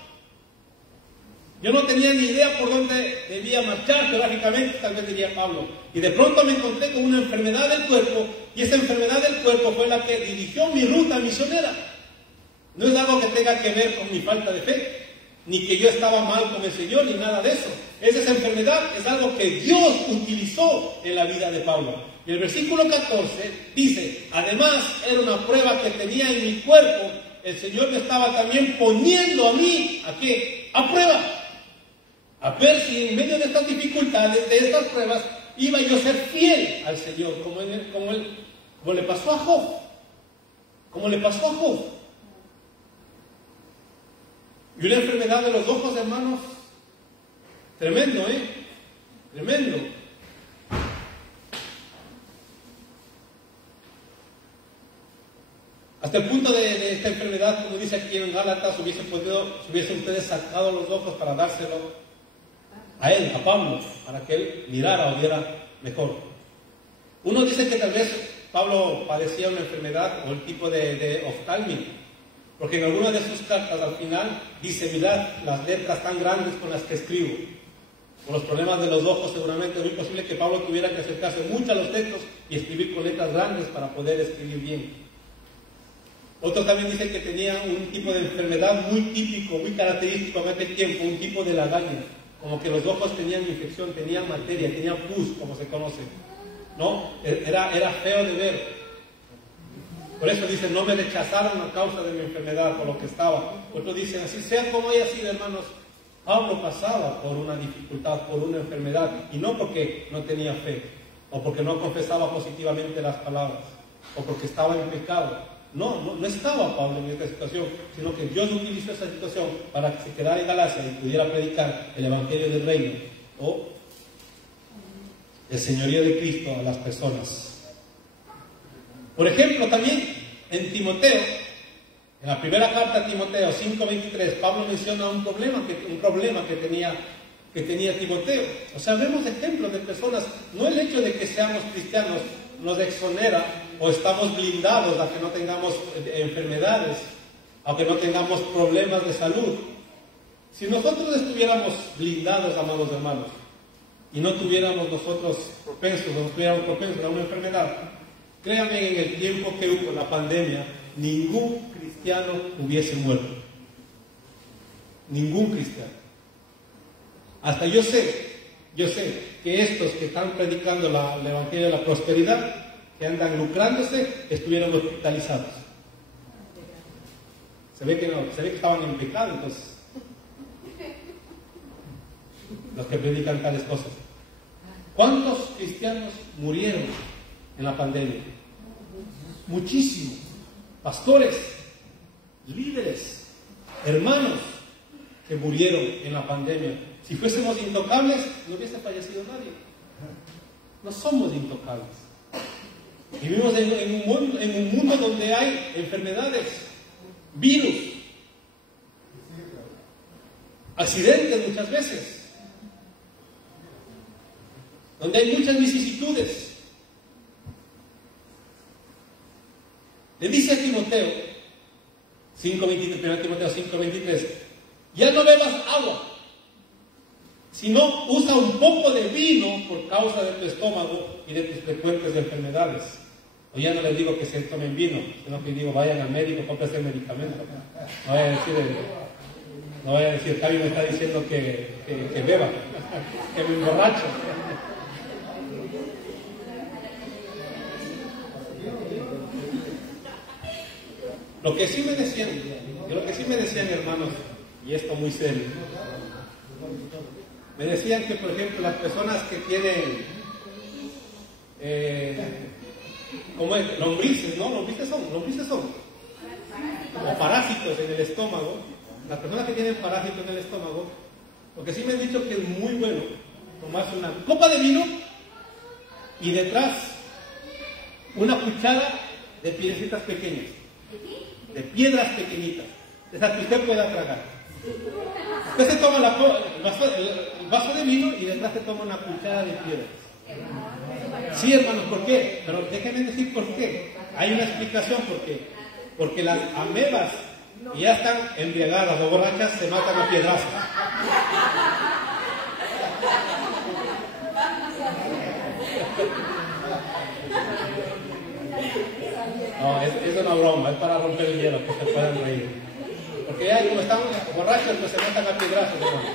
Yo no tenía ni idea por dónde debía marchar geográficamente, tal vez diría Pablo. Y de pronto me encontré con una enfermedad del cuerpo, y esa enfermedad del cuerpo fue la que dirigió mi ruta misionera. No es algo que tenga que ver con mi falta de fe, ni que yo estaba mal con el Señor, ni nada de eso. Esa enfermedad es algo que Dios utilizó en la vida de Pablo. Y el versículo 14 dice, además era una prueba que tenía en mi cuerpo, el Señor me estaba también poniendo a mí, ¿a qué? A prueba. A ver si en medio de estas dificultades, de estas pruebas, iba yo a ser fiel al Señor, como le pasó a Job. Como le pasó a Job. Y una enfermedad de los ojos, hermanos, tremendo, tremendo. Hasta el punto de esta enfermedad, como dice aquí en Gálatas, hubiesen ustedes sacado los ojos para dárselo a él, a Pablo, para que él mirara o viera mejor. Uno dice que tal vez Pablo padecía una enfermedad o el tipo de oftalmia, porque en alguna de sus cartas al final dice, mirad las letras tan grandes con las que escribo. Por los problemas de los ojos seguramente es muy posible que Pablo tuviera que acercarse mucho a los textos y escribir con letras grandes para poder escribir bien. Otros también dicen que tenía un tipo de enfermedad muy típico, muy característico en aquel tiempo, un tipo de lagaña. Como que los ojos tenían infección, tenían materia, tenían pus, como se conoce. ¿No? Era feo de ver. Por eso dicen, no me rechazaron a causa de mi enfermedad, por lo que estaba. Otros dicen, así sea como haya sido, hermanos, Pablo pasaba por una dificultad, por una enfermedad, y no porque no tenía fe, o porque no confesaba positivamente las palabras, o porque estaba en pecado. No estaba Pablo en esta situación, sino que Dios utilizó esa situación para que se quedara en Galacia y pudiera predicar el Evangelio del Reino, o el señorío de Cristo a las personas. Por ejemplo, también en Timoteo, en la primera carta a Timoteo 5:23, Pablo menciona un problema que tenía Timoteo. O sea, vemos ejemplos de personas. No el hecho de que seamos cristianos nos exonera o estamos blindados a que no tengamos enfermedades, a que no tengamos problemas de salud. Si nosotros estuviéramos blindados, amados hermanos, y no tuviéramos nosotros propensos a una enfermedad, créanme, en el tiempo que hubo la pandemia, ningún cristiano hubiese muerto. Ningún cristiano. Hasta yo sé que estos que están predicando el Evangelio de la prosperidad, que andan lucrándose, estuvieron hospitalizados. Se ve que estaban en pecado, entonces, los que predican tales cosas. ¿Cuántos cristianos murieron en la pandemia? Muchísimos. Pastores, líderes, hermanos que murieron en la pandemia. Si fuésemos intocables, no hubiese fallecido nadie. No somos intocables. Vivimos en un mundo donde hay enfermedades, virus, accidentes muchas veces, donde hay muchas vicisitudes. Le dice a Timoteo 5:23, 1 Timoteo 5:23, ya no bebas agua, sino usa un poco de vino por causa de tu estómago y de tus frecuentes enfermedades. O ya no les digo que se tomen vino, sino que digo, vayan al médico, cómprese el medicamento. No voy a decir, Javi me está diciendo que beba, que me emborracho. Lo que sí me decían, hermanos, y esto muy serio, me decían que, por ejemplo, las personas que tienen lombrices, ¿no? Lombrices son como parásitos en el estómago. Las personas que tienen parásitos en el estómago, lo que sí me han dicho que es muy bueno tomarse una copa de vino y detrás una cuchara de piedritas pequeñas, de piedras pequeñitas, de esas que usted pueda tragar. Usted se toma el vaso de vino y detrás se toma una cuchara de piedras. Sí, hermanos, ¿por qué? Pero déjenme decir por qué. Hay una explicación por qué. Porque las amebas que ya están embriagadas o borrachas se matan a piedrazos. No, es una broma, es para romper el hielo, que se puedan reír. Porque ya como están borrachos, pues se matan a piedrazos, hermano.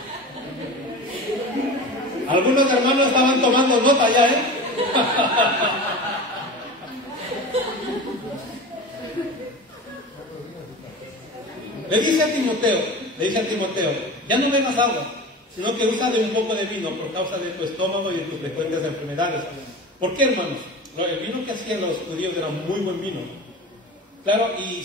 Algunos hermanos estaban tomando nota ya, ¿eh? Le dice a Timoteo, ya no bebas agua, sino que usa de un poco de vino por causa de tu estómago y de tus frecuentes enfermedades. ¿Por qué, hermanos? El vino que hacían los judíos era muy buen vino. Claro, y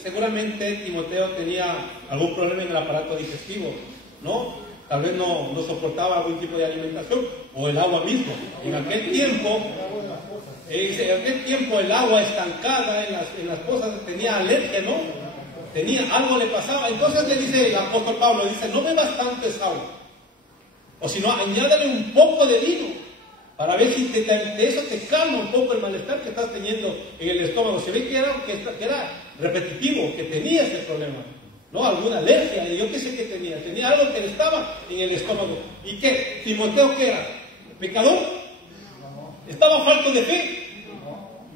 seguramente Timoteo tenía algún problema en el aparato digestivo, ¿no? Tal vez no soportaba algún tipo de alimentación, o el agua mismo. En aquel tiempo el agua estancada en las cosas tenía alergia, ¿no? Algo le pasaba. Entonces le dice el apóstol Pablo, dice, no bebas tanto esa agua, o si no, añádale un poco de vino, para ver si de eso te calma un poco el malestar que estás teniendo en el estómago. Se ve que era repetitivo, que tenía ese problema, ¿no? Alguna alergia, yo qué sé que tenía algo que le estaba en el estómago. ¿Y qué? ¿Timoteo qué era? ¿Pecador? ¿Estaba falto de fe?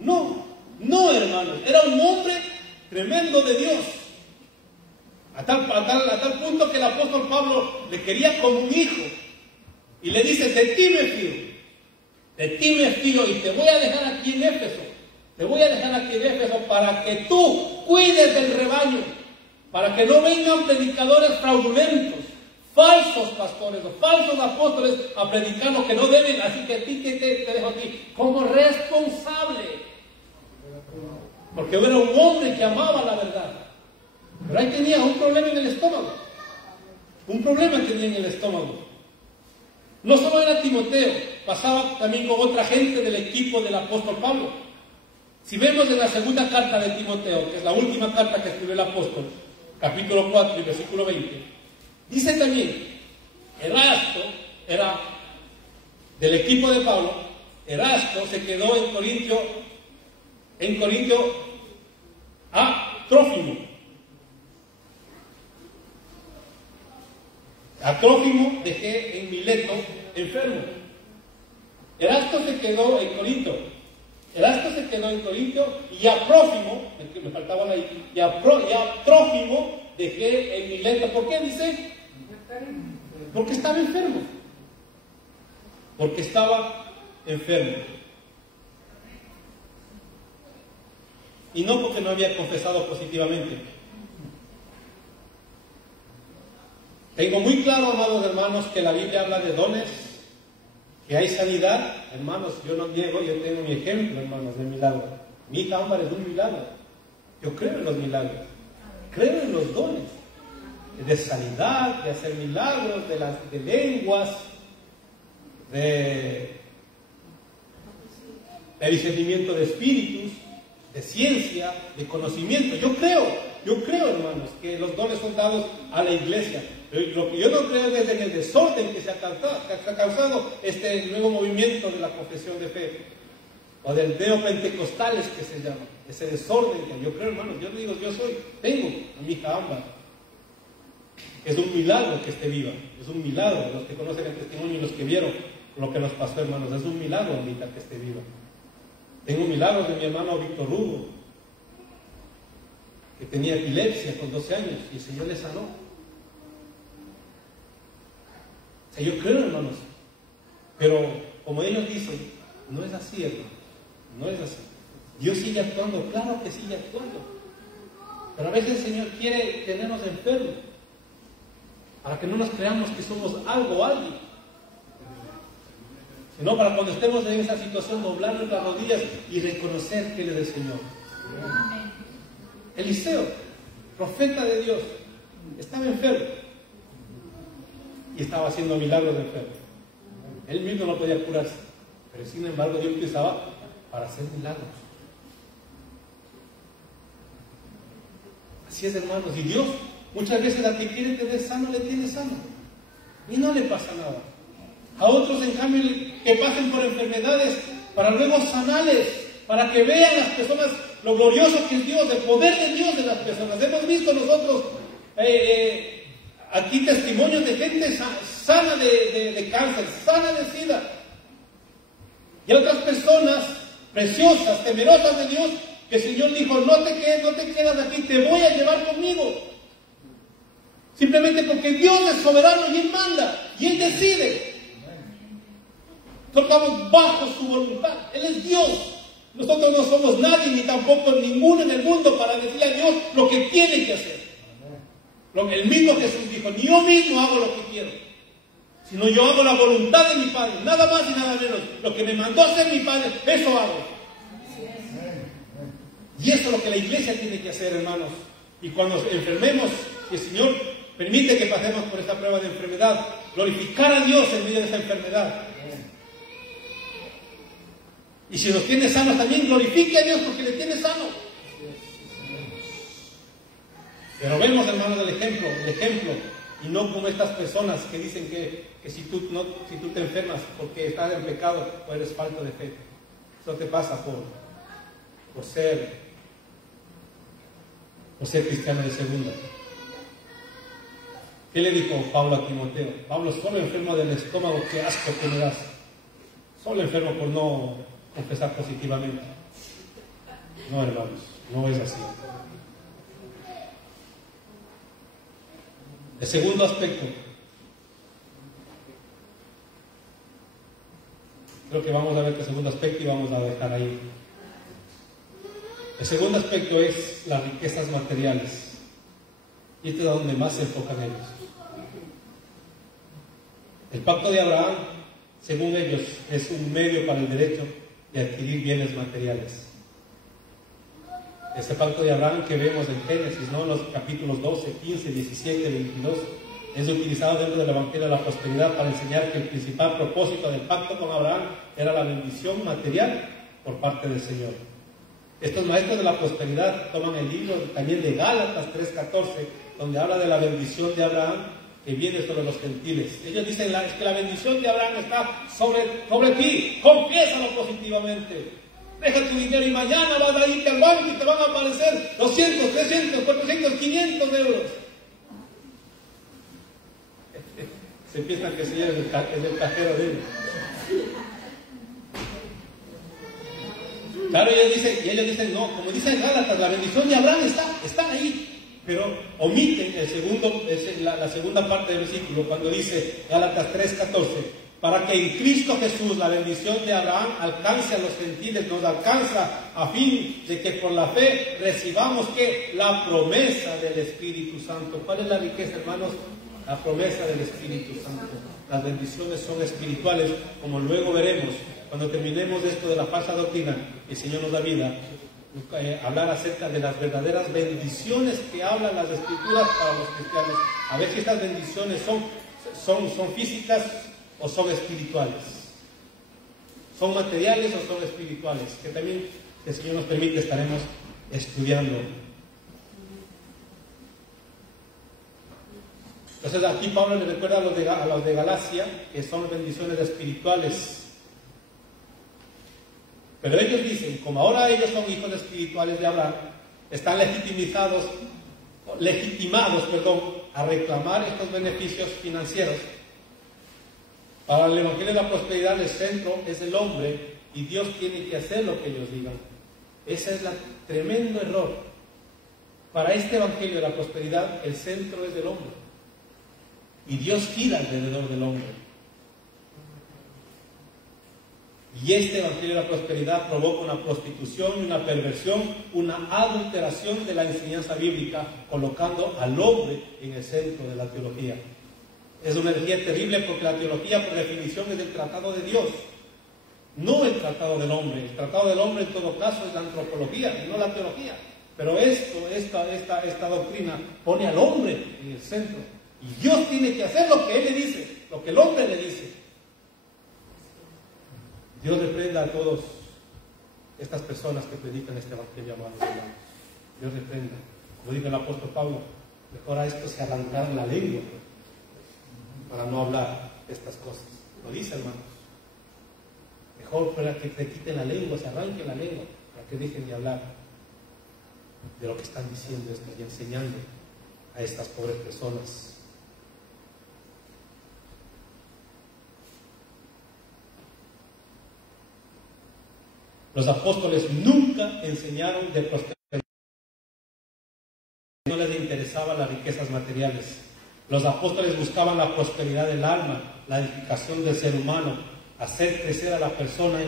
No, hermanos, era un hombre tremendo de Dios. A tal punto que el apóstol Pablo le quería como un hijo. Y le dice, de ti me fío y te voy a dejar aquí en Éfeso. Para que tú cuides del rebaño, para que no vengan predicadores fraudulentos, falsos pastores o falsos apóstoles a predicar lo que no deben. Así que a ti te dejo aquí como responsable. Porque era un hombre que amaba la verdad. Pero ahí tenía un problema en el estómago. Un problema tenía en el estómago. No solo era Timoteo, pasaba también con otra gente del equipo del apóstol Pablo. Si vemos en la segunda carta de Timoteo, que es la última carta que escribió el apóstol, capítulo 4 y versículo 20, dice también, Erasto era del equipo de Pablo. Erasto se quedó en Corintio a Trófimo. A Trófimo dejé en Mileto enfermo. Erasto se quedó en Corinto. Y a Trófimo, me faltaba la I, y a Trófimo dejé en Mileto. ¿Por qué dice? Porque estaba enfermo. Y no porque no había confesado positivamente. Tengo muy claro, amados hermanos, que la Biblia habla de dones, que hay sanidad. Hermanos, yo no niego, yo tengo mi ejemplo, hermanos, de milagro. Mi hija Ámbar es un milagro. Yo creo en los milagros. Creo en los dones de sanidad, de hacer milagros, de lenguas, de discernimiento de espíritus, de ciencia, de conocimiento. Yo creo, hermanos, que los dones son dados a la iglesia. Lo que yo no creo es en el desorden que se ha causado este nuevo movimiento de la confesión de fe, o del neopentecostales que se llama, ese desorden que yo creo, hermanos. Yo digo, tengo a mi hija Ámbar. Es un milagro que esté viva, es un milagro. Los que conocen el testimonio y los que vieron lo que nos pasó, hermanos, es un milagro, Anita, que esté viva. Tengo milagros de mi hermano Víctor Hugo, que tenía epilepsia con 12 años y el Señor le sanó. O sea, yo creo, hermanos, pero como ellos dicen, no es así, hermanos, no es así. Dios sigue actuando, claro que sigue actuando, pero a veces el Señor quiere tenernos enfermos para que no nos creamos que somos algo o alguien, sino para cuando estemos en esa situación doblar nuestras rodillas y reconocer que Él es el Señor. Eliseo, profeta de Dios, estaba enfermo y estaba haciendo milagros de enfermo. Él mismo no podía curarse, pero sin embargo Dios lo usaba para hacer milagros. Así es, hermanos, y Dios muchas veces a quien quiere tener sano le tiene sano y no le pasa nada. A otros, en cambio, que pasen por enfermedades para luego sanarles, para que vean las personas lo glorioso que es Dios, el poder de Dios de las personas. Hemos visto nosotros aquí testimonios de gente sana de cáncer, sana de SIDA, y otras personas preciosas, temerosas de Dios, que el Señor dijo, no te quedas aquí, te voy a llevar conmigo. Simplemente porque Dios es soberano y Él manda, y Él decide. Nosotros estamos bajo su voluntad. Él es Dios. Nosotros no somos nadie, ni tampoco ninguno en el mundo para decirle a Dios lo que tiene que hacer. El mismo Jesús dijo, ni yo mismo hago lo que quiero, sino yo hago la voluntad de mi Padre, nada más y nada menos. Lo que me mandó a hacer mi Padre, eso hago. Y eso es lo que la iglesia tiene que hacer, hermanos. Y cuando enfermemos, si el Señor permite que pasemos por esta prueba de enfermedad, glorificar a Dios en medio de esa enfermedad. Y si nos tiene sanos también, glorifique a Dios porque le tiene sano. Pero vemos, hermanos, el ejemplo, y no como estas personas que dicen que si tú te enfermas porque estás en pecado o eres falto de fe. Eso te pasa por ser cristiano de segunda. ¿Qué le dijo Pablo a Timoteo? Pablo, solo enfermo del estómago, qué asco que me das. Solo enfermo por no confesar positivamente. No, hermanos, no es así. El segundo aspecto, creo que vamos a ver el segundo aspecto y vamos a dejar ahí. El segundo aspecto es las riquezas materiales, y este es donde más se enfocan ellos. El pacto de Abraham, según ellos, es un medio para el derecho de adquirir bienes materiales. Ese pacto de Abraham que vemos en Génesis, ¿no? En los capítulos 12, 15, 17, 22, es utilizado dentro del Evangelio de la Prosperidad para enseñar que el principal propósito del pacto con Abraham era la bendición material por parte del Señor. Estos maestros de la prosperidad toman el libro también de Gálatas 3:14, donde habla de la bendición de Abraham que viene sobre los gentiles. Ellos dicen es que la bendición de Abraham está sobre ti, confiésalo positivamente. Deja tu dinero y mañana vas a irte al banco y te van a aparecer 200, 300, 400, 500 euros. Se piensan que el Señor es el cajero de ellos. Claro, ellos dicen, no, como dicen Gálatas, la bendición de Abraham está ahí, pero omiten la segunda parte del versículo, cuando dice Gálatas 3:14, para que en Cristo Jesús la bendición de Abraham alcance a los gentiles, nos alcanza a fin de que por la fe recibamos que la promesa del Espíritu Santo. ¿Cuál es la riqueza, hermanos? La promesa del Espíritu Santo. Las bendiciones son espirituales, como luego veremos cuando terminemos esto de la falsa doctrina. El Señor nos da vida, hablar acerca de las verdaderas bendiciones que hablan las Escrituras para los cristianos. A ver si estas bendiciones son físicas o son espirituales, son materiales o son espirituales, que también, si el Señor nos permite, estaremos estudiando. Entonces aquí Pablo le recuerda a los de Galacia que son bendiciones espirituales. Pero ellos dicen, como ahora ellos son hijos espirituales de Abraham, están legitimados a reclamar estos beneficios financieros. Para el Evangelio de la Prosperidad el centro es el hombre y Dios tiene que hacer lo que ellos digan. Ese es el tremendo error. Para este Evangelio de la Prosperidad el centro es el hombre y Dios gira alrededor del hombre. Y este Evangelio de la Prosperidad provoca una prostitución y una perversión, una adulteración de la enseñanza bíblica, colocando al hombre en el centro de la teología. Es una herejía terrible porque la teología, por definición, es el tratado de Dios, no el tratado del hombre. El tratado del hombre, en todo caso, es la antropología y no la teología. Pero esta doctrina pone al hombre en el centro. Y Dios tiene que hacer lo que Él le dice, lo que el hombre le dice. Dios reprenda a todas estas personas que predican este evangelio, amados hermanos. Dios reprenda. Como dice el apóstol Pablo, mejor a esto se arrancar la lengua para no hablar estas cosas. Lo dice, hermanos. Mejor para que te quiten la lengua, se arranque la lengua, para que dejen de hablar de lo que están diciendo esto y enseñando a estas pobres personas. Los apóstoles nunca enseñaron de prosperidad. No les interesaban las riquezas materiales. Los apóstoles buscaban la prosperidad del alma, la edificación del ser humano, hacer crecer a la persona,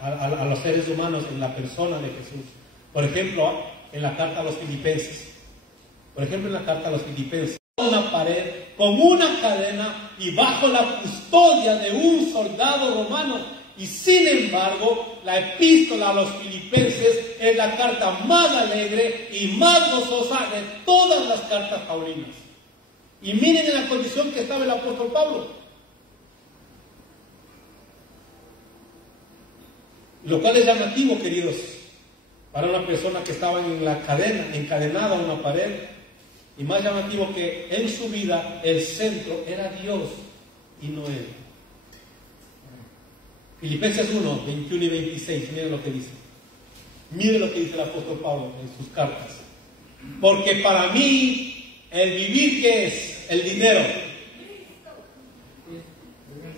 a los seres humanos en la persona de Jesús. Por ejemplo, en la carta a los Filipenses. Una pared con una cadena y bajo la custodia de un soldado romano. Y sin embargo, la epístola a los Filipenses es la carta más alegre y más gozosa de todas las cartas paulinas. Y miren en la condición que estaba el apóstol Pablo. Lo cual es llamativo, queridos, para una persona que estaba en la cadena, encadenada a una pared. Y más llamativo que en su vida el centro era Dios y no él. Filipenses 1, 21 y 26, miren lo que dice. Miren lo que dice el apóstol Pablo en sus cartas. Porque para mí, el vivir, ¿qué es? El dinero.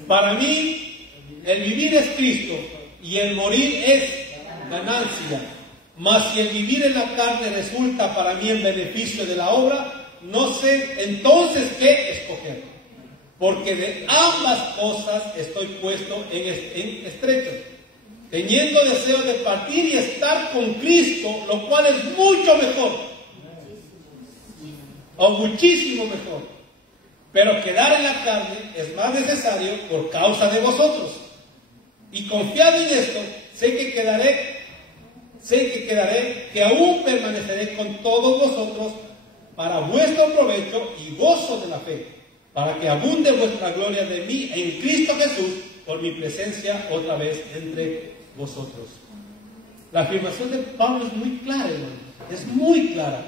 Para mí, el vivir es Cristo y el morir es ganancia. Mas si el vivir en la carne resulta para mí en beneficio de la obra, no sé entonces qué escoger. Porque de ambas cosas estoy puesto en estrecho, teniendo deseo de partir y estar con Cristo, lo cual es mucho mejor, o muchísimo mejor. Pero quedar en la carne es más necesario por causa de vosotros. Y confiado en esto, sé que quedaré, que aún permaneceré con todos vosotros para vuestro provecho y gozo de la fe, para que abunde vuestra gloria de mí en Cristo Jesús por mi presencia otra vez entre vosotros. La afirmación de Pablo es muy clara, hermano, es muy clara.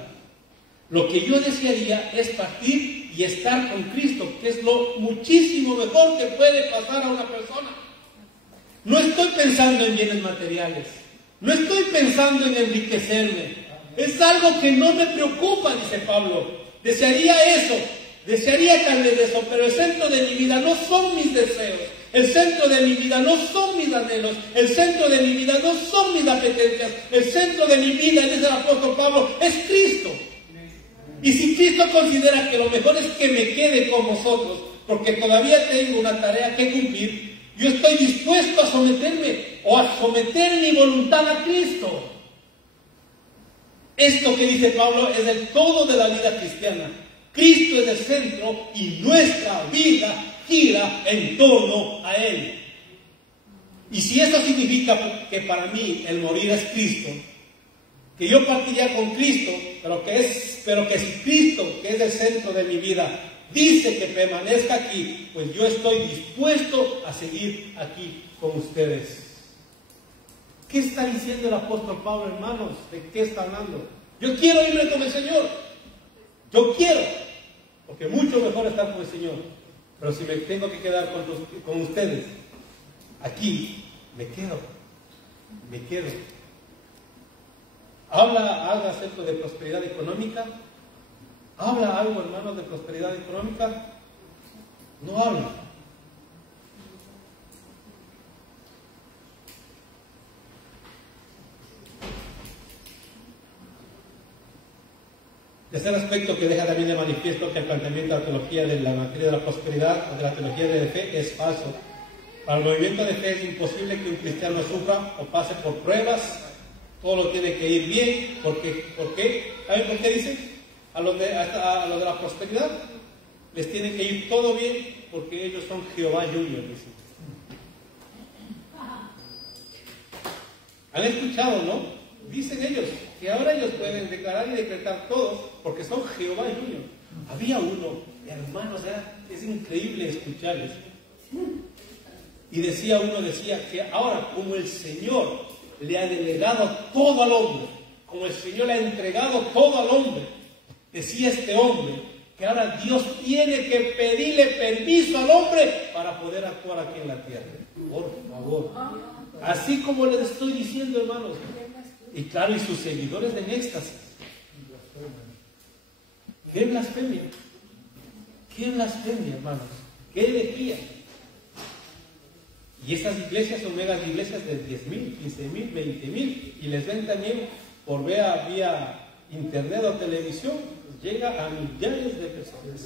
Lo que yo desearía es partir y estar con Cristo, que es lo muchísimo mejor que puede pasar a una persona. No estoy pensando en bienes materiales, no estoy pensando en enriquecerme. Es algo que no me preocupa, dice Pablo. Desearía eso, desearía tal vez eso, pero el centro de mi vida no son mis deseos. El centro de mi vida no son mis anhelos, el centro de mi vida no son mis apetencias, el centro de mi vida, dice el apóstol Pablo, es Cristo. Y si Cristo considera que lo mejor es que me quede con vosotros, porque todavía tengo una tarea que cumplir, yo estoy dispuesto a someterme o a someter mi voluntad a Cristo. Esto que dice Pablo es el todo de la vida cristiana. Cristo es el centro y nuestra vida gira en torno a Él. Y si eso significa que para mí el morir es Cristo, que yo partiría con Cristo, pero que si Cristo, que es el centro de mi vida, dice que permanezca aquí, pues yo estoy dispuesto a seguir aquí con ustedes. ¿Qué está diciendo el apóstol Pablo, hermanos? ¿De qué está hablando? Yo quiero irme con el Señor. Yo quiero, porque mucho mejor estar con el Señor. Pero si me tengo que quedar con ustedes, aquí me quedo. ¿Habla algo acerca de prosperidad económica? ¿Habla algo, hermanos, de prosperidad económica? No habla. Tercer aspecto que deja también de manifiesto que el planteamiento de la teología de la materia de la prosperidad o de la teología de la fe es falso. Para el movimiento de fe es imposible que un cristiano sufra o pase por pruebas. Todo lo tiene que ir bien. ¿Por qué? ¿Saben por qué dicen? A los de la prosperidad les tiene que ir todo bien porque ellos son Jehová Junior, dicen. ¿Han escuchado, no? Dicen ellos que ahora ellos pueden declarar y decretar todos porque son Jehová Junior. Había uno, hermanos, es increíble escucharles. Y decía que ahora como el Señor le ha delegado todo al hombre, como el Señor le ha entregado todo al hombre, decía este hombre que ahora Dios tiene que pedirle permiso al hombre para poder actuar aquí en la tierra. Por favor. Así como les estoy diciendo, hermanos. Y claro, y sus seguidores en éxtasis. ¡Qué blasfemia! ¡Qué blasfemia, hermanos! ¡Qué herejía! Y estas iglesias son megas iglesias de 10,000, 15,000, 20,000 y les ven también por vía internet o televisión, llega a millares de personas.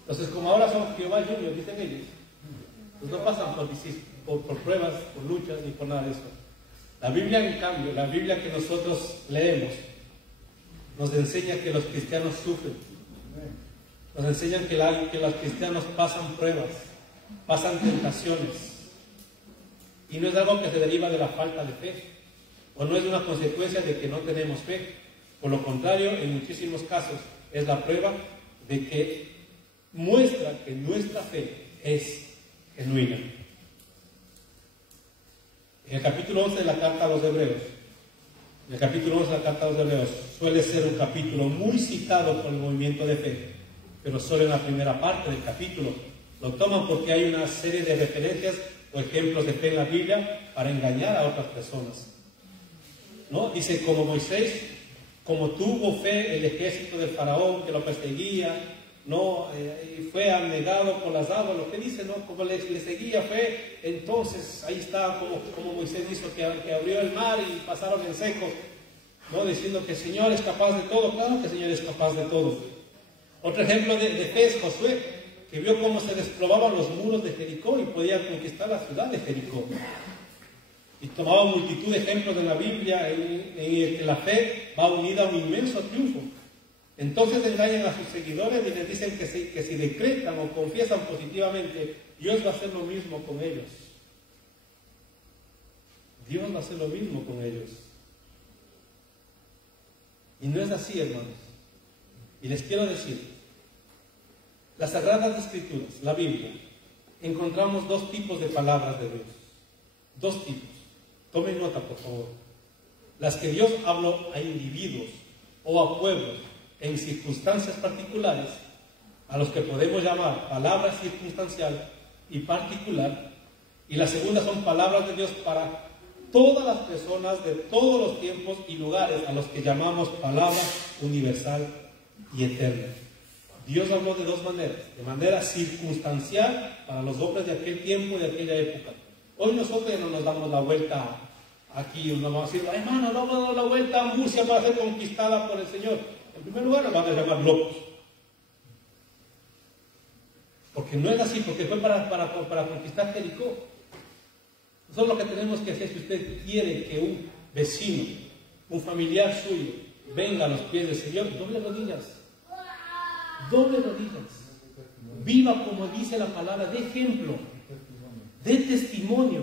Entonces, como ahora son Jehová Junior, dicen ellos, pues no pasan por pruebas, por luchas ni por nada de eso. La Biblia, en cambio, la Biblia que nosotros leemos, nos enseña que los cristianos sufren. Nos enseñan que los cristianos pasan pruebas, pasan tentaciones. Y no es algo que se deriva de la falta de fe, o no es una consecuencia de que no tenemos fe. Por lo contrario, en muchísimos casos es la prueba de que muestra que nuestra fe es genuina. En el capítulo 11 de la carta a los Hebreos, suele ser un capítulo muy citado por el movimiento de fe, pero solo en la primera parte del capítulo. Lo toman porque hay una serie de referencias o ejemplos de fe en la Biblia para engañar a otras personas. ¿No? Dice, como Moisés, como tuvo fe el ejército del faraón que lo perseguía, ¿no? Fue anegado por las aguas, lo que dice, ¿no? Como le seguía fe, entonces ahí está como Moisés hizo que abrió el mar y pasaron en seco, ¿no? Diciendo que el Señor es capaz de todo. Claro que el Señor es capaz de todo. Otro ejemplo de fe es Josué, que vio cómo se desplomaban los muros de Jericó y podía conquistar la ciudad de Jericó. Y tomaba multitud de ejemplos de la Biblia en el que la fe va unida a un inmenso triunfo. Entonces engañan a sus seguidores y les dicen que si decretan o confiesan positivamente, Dios va a hacer lo mismo con ellos. Dios va a hacer lo mismo con ellos. Y no es así, hermanos. Y les quiero decir, las Sagradas Escrituras, la Biblia, encontramos dos tipos de palabras de Dios. Dos tipos. Tomen nota, por favor. Las que Dios habló a individuos o a pueblos en circunstancias particulares, a los que podemos llamar palabra circunstancial y particular. Y la segunda son palabras de Dios para todas las personas de todos los tiempos y lugares, a los que llamamos palabra universal y eterna. Dios habló de dos maneras: de manera circunstancial para los hombres de aquel tiempo y de aquella época. Hoy nosotros ya no nos damos la vuelta aquí, nos vamos a decir, hermano, vamos a dar la vuelta a Murcia para ser conquistada por el Señor. En primer lugar, nos van a llamar locos. Porque no es así, porque fue para conquistar Jericó. Eso es lo que tenemos que hacer. Si usted quiere que un vecino, un familiar suyo, venga a los pies del Señor, doble rodillas. Doble rodillas. Viva como dice la palabra, de ejemplo, de testimonio,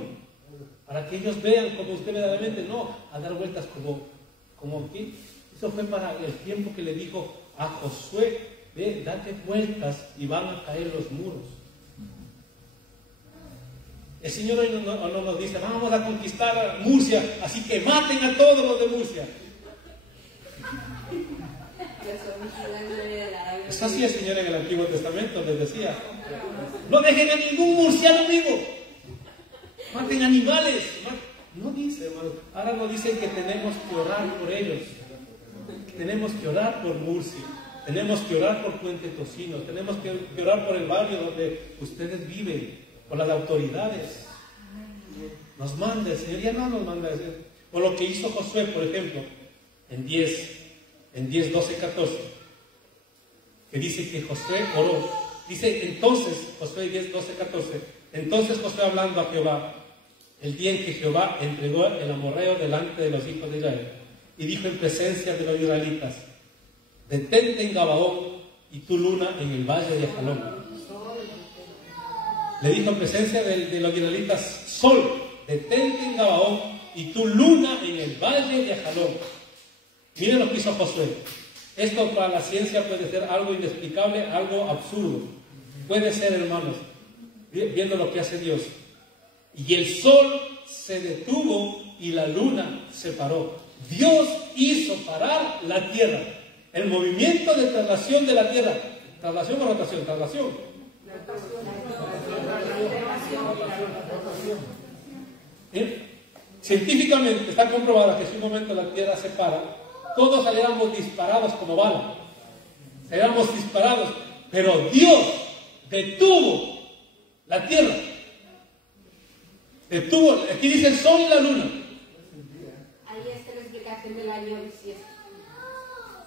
para que ellos vean como usted verdaderamente, no a dar vueltas como aquí. Eso fue para el tiempo que le dijo a Josué: ve, date vueltas y van a caer los muros. El Señor hoy no nos dice, vamos a conquistar Murcia, así que maten a todos los de Murcia. Eso hacía el Señor en el Antiguo Testamento, les decía, no dejen a ningún murciano vivo, maten animales. No dice, hermano. Ahora nos dicen que tenemos que orar por ellos. Tenemos que orar por Murcia, tenemos que orar por Puente Tocino, tenemos que orar por el barrio donde ustedes viven, por las autoridades. Nos manda el Señor, ya no nos manda el Señor. Por lo que hizo Josué, por ejemplo, en 10, 12, 14, que dice que Josué oró. Dice entonces, Josué 10, 12, 14, entonces Josué hablando a Jehová, el día en que Jehová entregó el amorreo delante de los hijos de Israel, y dijo en presencia de los israelitas, detente en Gabaón y tu luna en el valle de Ajalón. Le dijo en presencia de los israelitas, sol, detente en Gabaón y tu luna en el valle de Ajalón. Miren lo que hizo Josué. Esto para la ciencia puede ser algo inexplicable, algo absurdo. Puede ser, hermanos, viendo lo que hace Dios. Y el sol se detuvo y la luna se paró. Dios hizo parar la tierra. El movimiento de traslación de la tierra. ¿Traslación o rotación? Traslación. Científicamente está comprobado que si un momento la tierra se para, todos saliéramos disparados como bala. Saliéramos disparados. Pero Dios detuvo la tierra. Detuvo, aquí dice el sol y la luna. Ahí está la explicación del año bisiesto.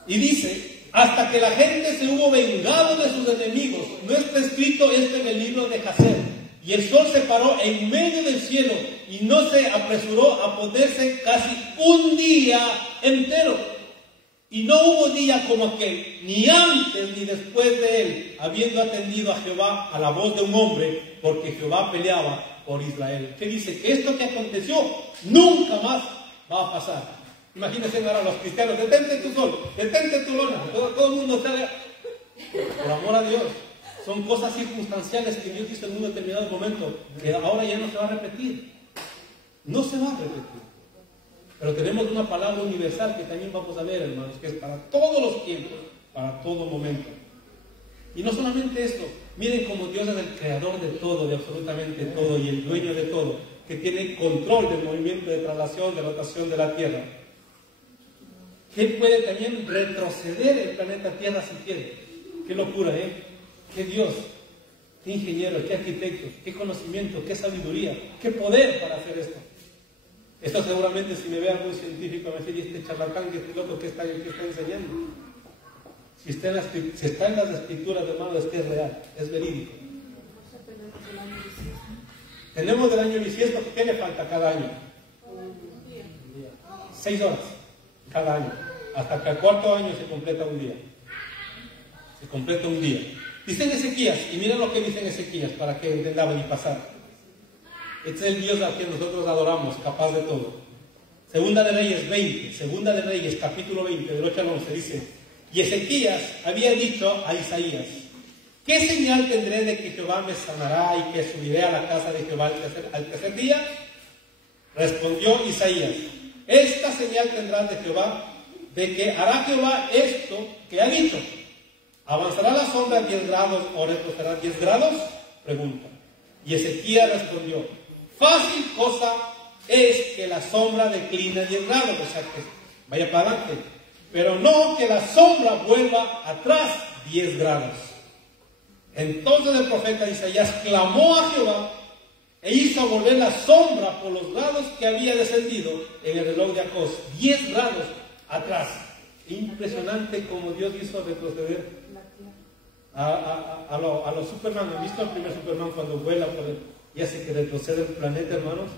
Y dice, hasta que la gente se hubo vengado de sus enemigos. No está escrito esto en el libro de Jacer. Y el sol se paró en medio del cielo y no se apresuró a ponerse casi un día entero. Y no hubo día como aquel, ni antes ni después de él, habiendo atendido a Jehová a la voz de un hombre, porque Jehová peleaba por Israel. Que dice que esto que aconteció nunca más va a pasar. Imagínense ahora los cristianos, detente tu sol, detente tu luna, todo el mundo está por amor a Dios. Son cosas circunstanciales que Dios hizo en un determinado momento, que ahora ya no se va a repetir. No se va a repetir. Pero tenemos una palabra universal que también vamos a ver, hermanos, que es para todos los tiempos, para todo momento. Y no solamente esto, miren cómo Dios es el creador de todo, de absolutamente todo, y el dueño de todo, que tiene control del movimiento de traslación, de rotación de la Tierra. Que Él puede también retroceder el planeta Tierra si quiere. Qué locura, ¿eh? Qué Dios, qué ingeniero, qué arquitecto, qué conocimiento, qué sabiduría, qué poder para hacer esto. Esto seguramente, si me ve algún científico, me dice, este charlatán, que este loco, ¿qué está enseñando? Si está en las escrituras, hermano, es que es real, es verídico. Tenemos del año bisiesto, ¿qué le falta cada año? 6 horas cada año, hasta que al 4.º año se completa un día. Se completa un día. Dice en Ezequías, y miren lo que dice en Ezequías, para que entendamos y pasar. Este es el Dios a quien nosotros adoramos, capaz de todo. Segunda de Reyes 20, Segunda de Reyes, capítulo 20, del 8 al 11, dice: y Ezequías había dicho a Isaías: ¿qué señal tendré de que Jehová me sanará y que subiré a la casa de Jehová al tercer día? Respondió Isaías: esta señal tendrás de Jehová, de que hará Jehová esto que ha dicho. ¿Avanzará la sombra 10 grados o retrocederá 10 grados? Pregunta. Y Ezequías respondió: fácil cosa es que la sombra decline 10 grados, o sea que vaya para adelante, pero no que la sombra vuelva atrás 10 grados. Entonces el profeta Isaías clamó a Jehová e hizo volver la sombra por los grados que había descendido en el reloj de Acos, 10 grados atrás. Impresionante como Dios hizo retroceder a los Superman. ¿Han visto al primer Superman cuando vuela por y hace que retroceda el planeta, hermanos?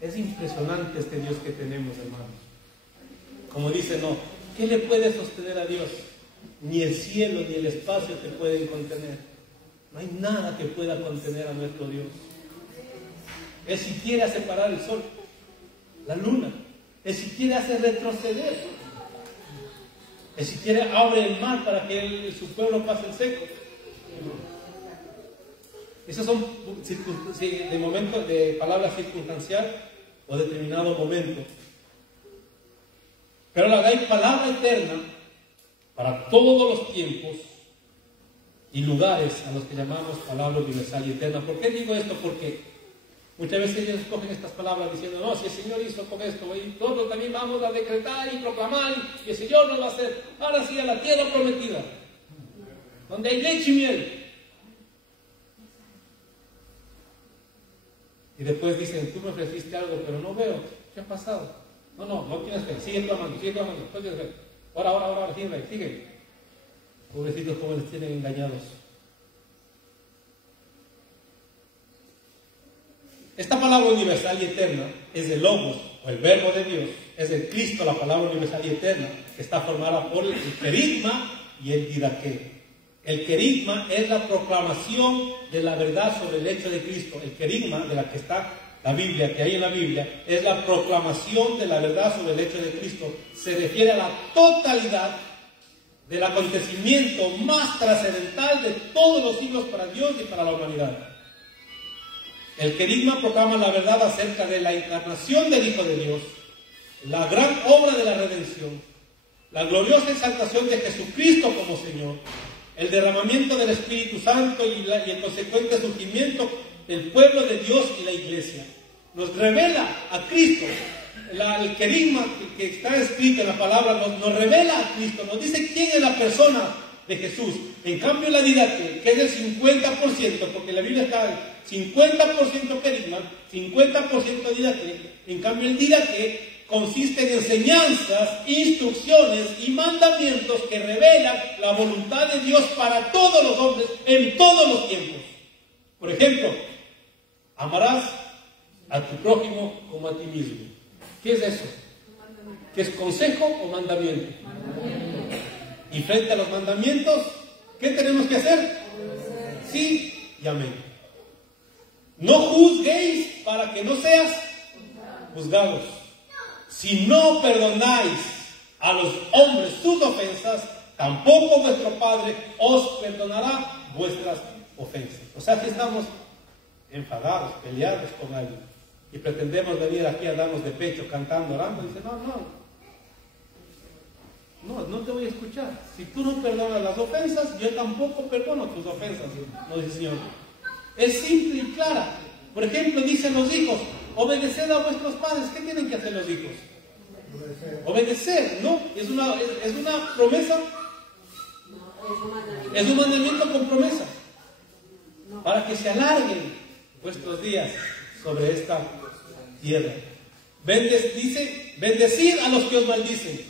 Es impresionante este Dios que tenemos, hermanos. Como dice, no, ¿qué le puede sostener a Dios? Ni el cielo ni el espacio te pueden contener. No hay nada que pueda contener a nuestro Dios. Él si quiere hace parar el sol, la luna. Él si quiere hace retroceder. Él si quiere abre el mar para que su pueblo pase el seco. Esos son de momento de palabra circunstancial o determinado momento. Pero hay palabra eterna para todos los tiempos y lugares a los que llamamos palabra universal y eterna. ¿Por qué digo esto? Porque muchas veces ellos cogen estas palabras diciendo: no, si el Señor hizo con esto, y nosotros también vamos a decretar y proclamar que el Señor nos va a hacer ahora sí a la tierra prometida, donde hay leche y miel. Y después dicen: tú me ofreciste algo, pero no veo. ¿Qué ha pasado? No tienes fe. Sigue clamando. Ahora, sigue. Pobrecitos como les tienen engañados. Esta palabra universal y eterna es el Logos, o el Verbo de Dios, es el Cristo, la palabra universal y eterna, que está formada por el querigma y el didaqué. El querigma es la proclamación de la verdad sobre el hecho de Cristo. El querigma, de la que está la Biblia, que hay en la Biblia, es la proclamación de la verdad sobre el hecho de Cristo. Se refiere a la totalidad del acontecimiento más trascendental de todos los siglos para Dios y para la humanidad. El querigma proclama la verdad acerca de la encarnación del Hijo de Dios, la gran obra de la redención, la gloriosa exaltación de Jesucristo como Señor, el derramamiento del Espíritu Santo y el consecuente surgimiento del pueblo de Dios y la Iglesia. Nos revela a Cristo. El querigma que está escrito en la palabra nos revela a Cristo, nos dice quién es la persona de Jesús. En cambio la didaqué, que es el 50%, porque la Biblia está 50% querigma, 50% didaqué. En cambio el didaqué consiste en enseñanzas, instrucciones y mandamientos que revelan la voluntad de Dios para todos los hombres en todos los tiempos. Por ejemplo, amarás a tu prójimo como a ti mismo. ¿Qué es eso? ¿Qué es consejo o mandamiento? Y frente a los mandamientos, ¿qué tenemos que hacer? Sí y amén. No juzguéis para que no seas juzgados. Si no perdonáis a los hombres sus ofensas, tampoco vuestro Padre os perdonará vuestras ofensas. O sea, que estamos enfadados, peleados con alguien y pretendemos venir aquí a darnos de pecho, cantando, orando. Dice: no te voy a escuchar. Si tú no perdonas las ofensas, yo tampoco perdono tus ofensas, no dice el Señor. Es simple y clara. Por ejemplo, dicen los hijos: obedeced a vuestros padres. ¿Qué tienen que hacer los hijos? Obedecer, ¿no? Es una promesa. Es un mandamiento con promesa. Para que se alarguen vuestros días sobre esta tierra. Dice: bendecid a los que os maldicen.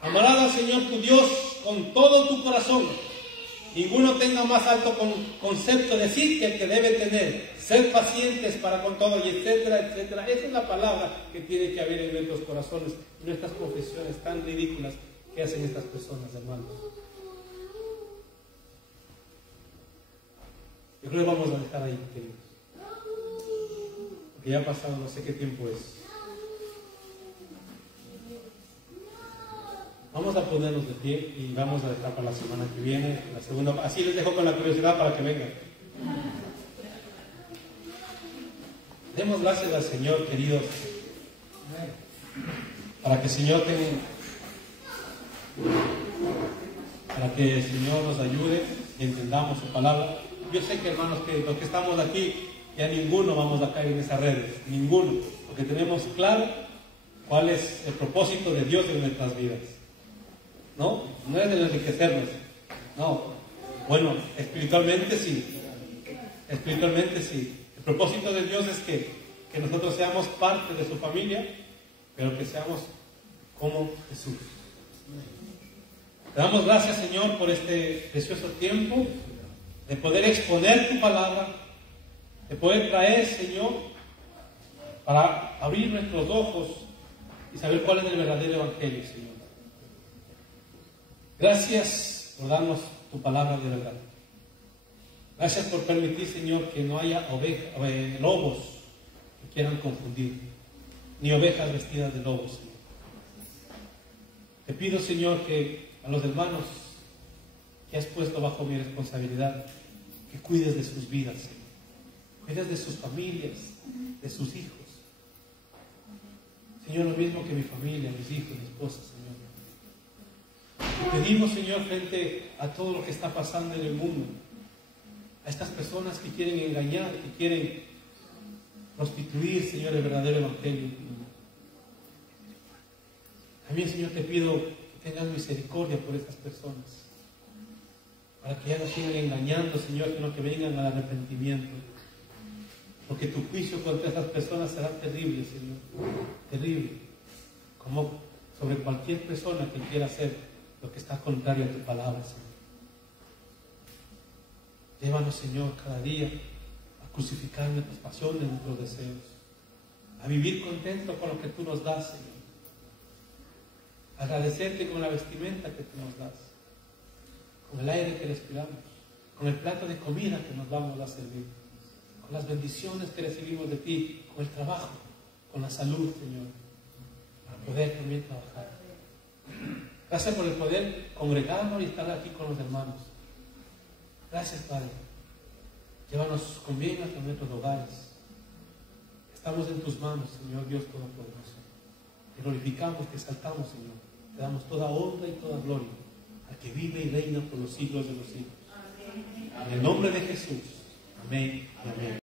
Amarás al Señor tu Dios con todo tu corazón. Ninguno tenga más alto concepto de sí que el que debe tener. Sed pacientes para con todo, y etcétera, etcétera. Esa es la palabra que tiene que haber en nuestros corazones, y nuestras confesiones tan ridículas que hacen estas personas, hermanos. Yo creo que vamos a dejar ahí, queridos, porque ya ha pasado no sé qué tiempo es. Vamos a ponernos de pie y vamos a dejar para la semana que viene, la segunda. Así les dejo con la curiosidad para que vengan. Demos gracias al Señor, queridos, para que el Señor nos ayude y entendamos su palabra. Yo sé que, hermanos, que los que estamos aquí, ya ninguno vamos a caer en esas redes, ninguno, porque tenemos claro cuál es el propósito de Dios en nuestras vidas. No es de enriquecernos, no. Bueno, espiritualmente sí. El propósito de Dios es que nosotros seamos parte de su familia, pero que seamos como Jesús. Te damos gracias, Señor, por este precioso tiempo de poder exponer tu palabra, de poder traer, Señor, para abrir nuestros ojos y saber cuál es el verdadero evangelio, Señor. Gracias por darnos tu palabra de verdad. Gracias por permitir, Señor, que no haya lobos que quieran confundir, ni ovejas vestidas de lobos, Señor. Te pido, Señor, que a los hermanos que has puesto bajo mi responsabilidad, que cuides de sus vidas, Señor. Cuides de sus familias, de sus hijos. Señor, lo mismo que mi familia, mis hijos, mi esposa, Señor. Te pedimos, Señor, frente a todo lo que está pasando en el mundo, a estas personas que quieren engañar, que quieren prostituir, Señor, el verdadero evangelio. También, Señor, te pido que tengas misericordia por estas personas, para que ya no sigan engañando, Señor, sino que vengan al arrepentimiento. Porque tu juicio contra estas personas será terrible, Señor. Terrible. Como sobre cualquier persona que quiera hacer lo que está contrario a tu palabra, Señor. Llévanos, Señor, cada día a crucificar nuestras pasiones, nuestros deseos, a vivir contento con lo que tú nos das, Señor. Agradecerte con la vestimenta que tú nos das, con el aire que respiramos, con el plato de comida que nos vamos a servir, con las bendiciones que recibimos de ti, con el trabajo, con la salud, Señor, para poder también trabajar. Gracias por el poder congregarnos y estar aquí con los hermanos. Gracias, Padre. Llévanos con bien hasta nuestros hogares. Estamos en tus manos, Señor Dios Todopoderoso. Te glorificamos, te exaltamos, Señor. Te damos toda honra y toda gloria al que vive y reina por los siglos de los siglos. En el nombre de Jesús. Amén. Amén.